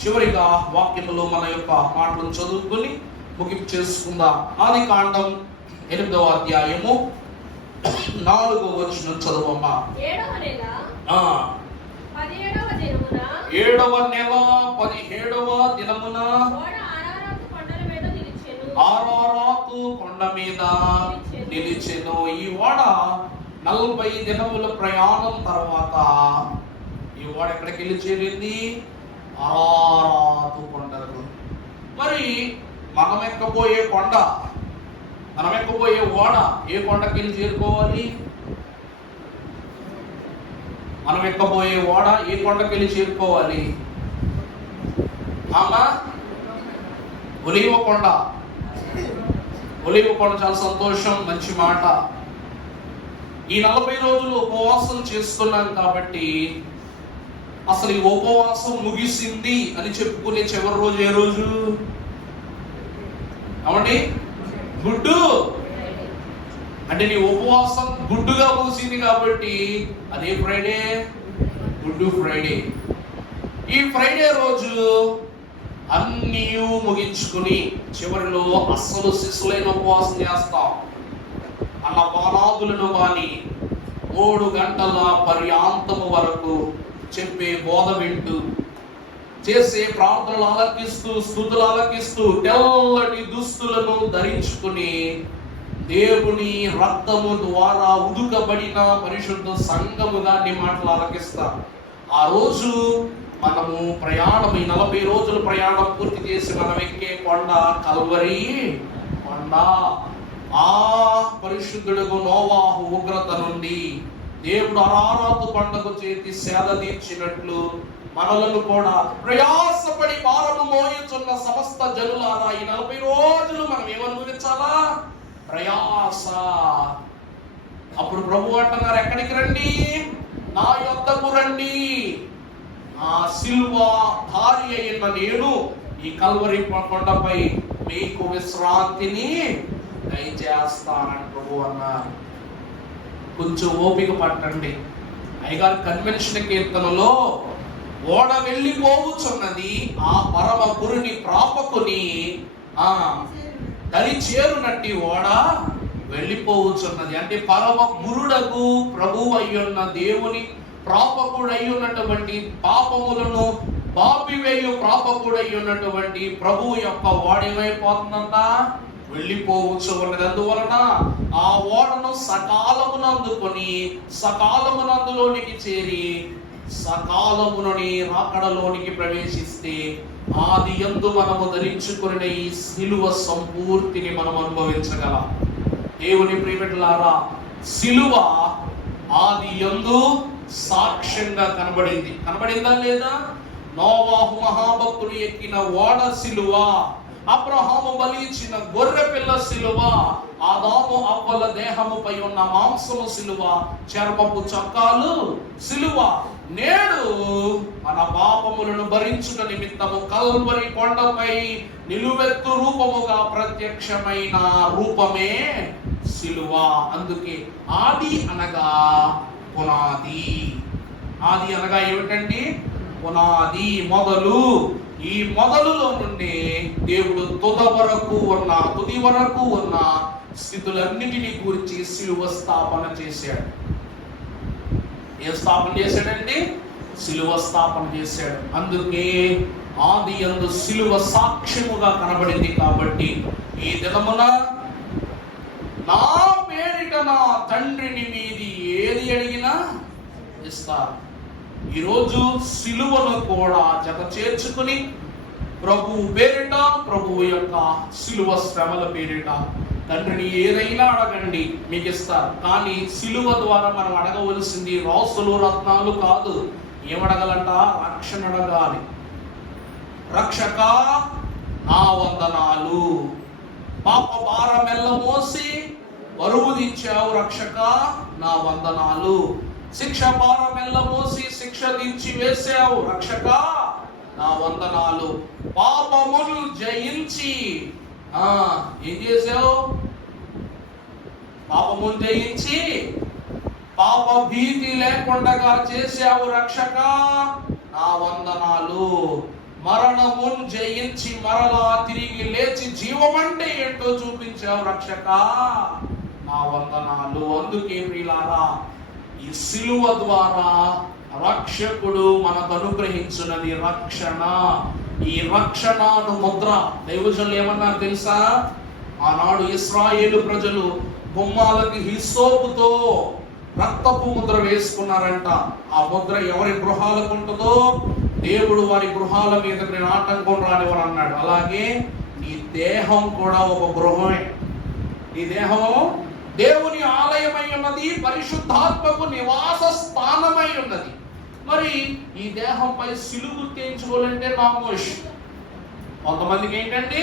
చివరిగా వాక్యములో మన యొక్క మాటలను చదువుకుని ముగింపు చేసుకుందాం. ఆది కాండం 8వ అధ్యాయము 4వ వచనం చదువమ్మా. 7వ నెల 17వ దినమున ఆరారాతు కొండ మీద నిలిచెను. ఈ ఓడ 40 దినముల ప్రయాణం తర్వాత ఈ ఓడ ఎక్కడికి వెళ్ళి చేరింది? ఆరారాతు కొండకు. మరి మనం ఎక్కబోయే ఓడ ఏ కొండకి వెళ్ళి చేరుకోవాలి? మనం ఎక్కబోయే ఓడ ఏ కొండకి వెళ్ళి చేరుకోవాలి? ఒలీవ కొండ. చాలా సంతోషం, మంచి మాట. ఈ 40 రోజులు ఉపవాసం చేస్తున్నాం కాబట్టి అసలు ఈ ఉపవాసం ముగిసింది అని చెప్పుకునే చివరి రోజు ఏ రోజు? అవండి, గుడ్డు. అంటే నీ ఉపవాసం గుడ్డుగా ముగిసింది కాబట్టి అదే ఫ్రైడే, గుడ్డు ఫ్రైడే. ఈ ఫ్రైడే రోజు అన్నీ ముగించుకుని చివరిలో అస్సలు శిశులైన ఉపవాసం చేస్తాం. అన్న పానాదులను వాని 3 గంటల పర్యాంతము వరకు చెప్పే బోధ వింటూ, చేసే ప్రార్థనలు ఆలకిస్తూ, స్తుతులు ఆలకిస్తూ, తెల్లటి దుస్తులను ధరించుకుని దేవుని రక్తము ద్వారా ఉదుకబడిన పరిశుద్ధ సంఘముగా నీ మాటలు ఆలకిస్తారు. ఆ రోజు మనము ప్రయాణం, ఈ 40 రోజులు ప్రయాణం పూర్తి చేసి మనం ఎక్కే కొండ కల్వరి కొండ. ఆ పరిశుద్ధుడుగు నోవాహు ఉగ్రత నుండి దేవుడు అరారాతు కొండకు చేతి సేద తీర్చినట్లు మనలను కూడా ప్రయాసపడి భారము మోయుచున్న సమస్త జనులారా ఈ 40 రోజులు మనం ఏమనుభవించాలా? ప్రయాస. అప్పుడు ప్రభు అంటున్నారు, ఎక్కడికి రండి? నా యొద్దకు రండి. ఆ సిల్వ ధారి అయిన నేను ఈ కల్వరి కొండపై మీకు విశ్రాంతిని దయచేస్తానని ప్రభు అన్నారు. కొంచెం ఓపిక పట్టండి. అయ్యగారు కన్వెన్షన్ కీర్తనలో ఓడ వెళ్ళిపోవచ్చున్నది ఆ పరమ గురుని ప్రాపకుని దరి చేరునట్టి ఓడ వెళ్ళిపోవచ్చున్నది. అంటే పరమ గురుడకు ప్రభు అయ్యున్న దేవుని ప్రాపకుడై ఉన్నటువంటి పాపములను బాపివేయు ప్రాపకుడై ఉన్నటువంటి ప్రభు యొక్క ఓడేమైపోతుందంట? వెళ్ళిపోవచ్చు ఉన్నది. అందువలన ఆ ఓడను సకాలమునందుకొని సకాలమునందులోనికి చేరి సకాలమునని రాకడలోనికి ప్రవేశిస్తే ఆది యందు మనము ధరించుకున్న ఈ సిలువ సంపూర్తిని మనం అనుభవించగలం. దేవుని ప్రియబిడ్డలారా, సిలువ ఆది యందు సాక్ష్యంగా కనబడిందా లేదా? నోవాహు మహాభక్తుడు ఎక్కిన ఓడ సిలువ, అబ్రహాము బలిచ్చిన గొర్రె పిల్ల సిలువ, ఆదాము అవ్వల దేహముపై ఉన్న మాంసము సిలువ, చర్మపు చక్కాలు సిలువ. నేడు మన పాపములను భరించుట నిమిత్తము కల్వరి కొండపై నిలువెత్తు రూపముగా ప్రత్యక్షమైన రూపమే సిలువ. అందుకే ఆది అనగా పునాది. ఆది అనగా ఏమిటండి? పునాది, మొదలు. ఈ మొదలులో నుండి దేవుడు తుది వరకు ఉన్న స్థితులన్నిటినీ గురించి సిలువ స్థాపన చేశాడు. ఏ స్థాపన చేశాడండి? సిలువ స్థాపన చేశాడు. అందుకే ఆది యందు సిలువ సాక్ష్యముగా కనబడింది. కాబట్టి ఈ దినమున నా పేరిట నా తండ్రిని మీది ఏది అడిగినా ఇస్తారు. ఈరోజు సిలువను కూడా జత చేర్చుకుని ప్రభువు పేరిట, ప్రభువు యొక్క సిలువ శ్రమల పేరిట తండ్రిని ఏదైనా అడగండి మీకు ఇస్తారు. కానీ సిలువ ద్వారా మనం అడగవలసింది రాసులు రత్నాలు కాదు. ఏమడగాలంట? రక్షణ అడగాలి. రక్షక నా వందనాలు, పాప భారమెల్ల మోసి బరువు దించావు రక్షక నా వందనాలు, శిక్ష భారమెల్ల మోసి శిక్ష దించి వేసావు రక్షక నా వందనాలు, పాపమును జయించి ఏం చేసావు? పాపమును జయించి పాప భీతి లేకుండా చేసావు రక్షక నా వందనాలు, మరణమును జయించి మరలా తిరిగి లేచి జీవమంటే ఏంటో చూపించావు రక్షక నా వందనాలు. అందుకే ప్రియులారా, ఈ సిలువ ద్వారా రక్షకుడు మనకు అనుగ్రహించున్నది రక్షణ. ఈ రక్షణను ముద్ర దైవజనులు ఏమన్నారు తెలుసా? ఆనాడు ఇశ్రాయేలు ప్రజలు గుమ్మాలకి హిస్సోపుతో రక్తపు ముద్ర వేసుకున్నారంట. ఆ ముద్ర ఎవరి గృహాలకు ఉంటుందో దేవుడు వారి గృహాల మీద నేను ఆటంకం రానివ్వను అన్నాడు. అలాగే ఈ దేహం కూడా ఒక గృహమే. ఈ దేహము దేవుని ఆలయమై ఉన్నది, పరిశుద్ధాత్మకు నివాస స్థానమై ఉన్నది. మరి ఈ దేహంపై సిలుగు తీయించుకోవాలంటే నామోష్. కొంతమందికి ఏంటంటే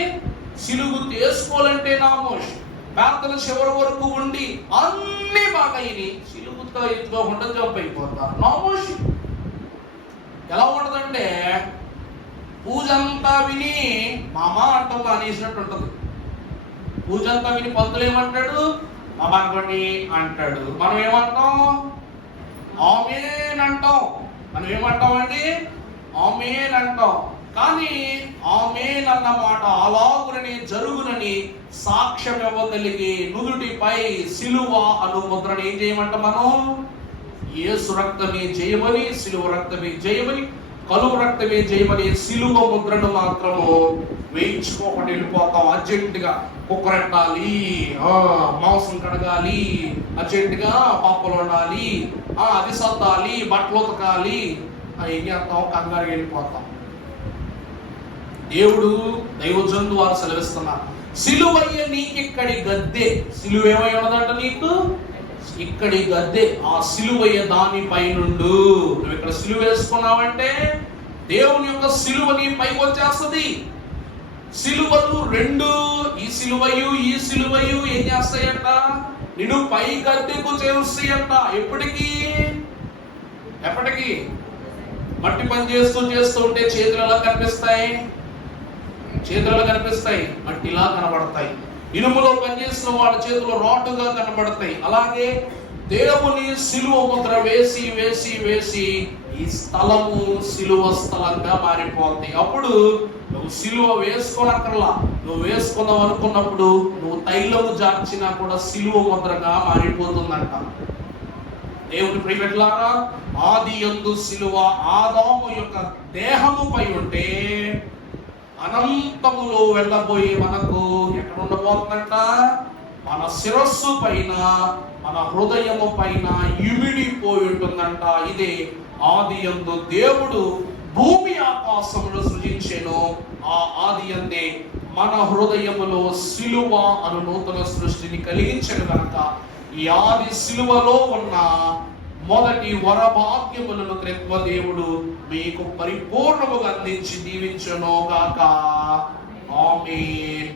సిలుగు తీసుకోవాలంటే నామోష్. ప్రార్థన చివరి వరకు ఉండి అన్ని బాగా అయినాయి, సిలుగుతో ఎత్తుకోకుండా జంప్ అయిపోతారు. నామోష్ ఎలా ఉంటదంటే పూజ అంతా విని మామ అంటాం అనేసినట్టు ఉంటుంది. పూజ అంతా విని పంతులు ఏమంటాడు? మామ అనుకోండి అంటాడు. మనం ఏమంటాం? ఆమేన్ అంటాం. మనం ఏమంటామండి? ఆమేన్ అంటాం. కానీ ఆమేన్ అన్న మాట అలాగునని జరుగునని సాక్ష్యం ఇవ్వగలిగి నుదుటిపై సిలువ అను ముద్రను ఏం చేయమంట? మనం యేసు రక్తమే జయమని, సిలువ రక్తమే జయమని, కలువ రక్తమే జయమని సిలువ ముద్రను మాత్రము వేయించుకోకుండా వెళ్ళిపోతాం. అర్జెంటుగా కుక్కరెట్టాలి, మాంసం కడగాలి, అర్జెంటుగా పాపలు వండాలి, అది సర్దాలి, బట్టలు ఉతకాలి, ఏం చేస్తాం, కంగారు వెళ్ళిపోతాం. దేవుడు దైవజనులు వారు సెలవిస్తున్నారు, సిలువయ్య నీకిక్కడి గద్దె. సిలువ ఏమై ఉన్నదంట నీకు? ఇక్కడి గద్దె. ఆ సిలువయ్య దానిపై నుండు. నువ్వు ఇక్కడ సిలువ వేసుకున్నావంటే దేవుని యొక్క సిలువ నీ పైకి వచ్చేస్తుంది. సిలువలు రెండు, ఈ సిలువయు ఈ సిలువయు ఏం చేస్తాయంట? నిన్ను పై గద్దెకు చేరుస్తాయంట. ఎప్పటికీ? మట్టి పని చేస్తూ ఉంటే చేతులు ఎలా కనిపిస్తాయి? మట్టిలా కనబడతాయి. ఇనుములో పనిచేసిన వాళ్ళ చేతులు రాటుగా కనబడతాయి. అలాగే దేవుని సిలువ ముద్ర వేసి వేసి వేసి ఈ స్థలము సిలువ స్థలంగా మారిపోతుంది. అప్పుడు నువ్వు సిలువ వేసుకోనక్కర్లా. నువ్వు వేసుకుందాం అనుకున్నప్పుడు నువ్వు తైలము జార్చినా కూడా సిలువ ముద్రగా మారిపోతుందంట. దేవుని ప్రియలారా, ఆది యందు సిలువ ఆదాము యొక్క దేహముపై ఉంటే అనంతములో వెళ్ళబోయే మనకు ఎక్కడ ఉండబోతుందంట? మన శిరస్సు పైన, మన హృదయము పైన ఇమిడిపోయి ఉంటుందంట. ఇదే ఆది యందు దేవుడు భూమి ఆకాశములు సృజించెను. ఆ ఆది యందే మన హృదయములో సిలువ అను నూతన సృష్టిని కలిగించెను కనుక ఈ ఆది సిలువలో ఉన్న మొదటి వరభాగ్యములను త్రిత్వ దేవుడు మీకు పరిపూర్ణముగా అందించి దీవించును గాక. ఆమేన్.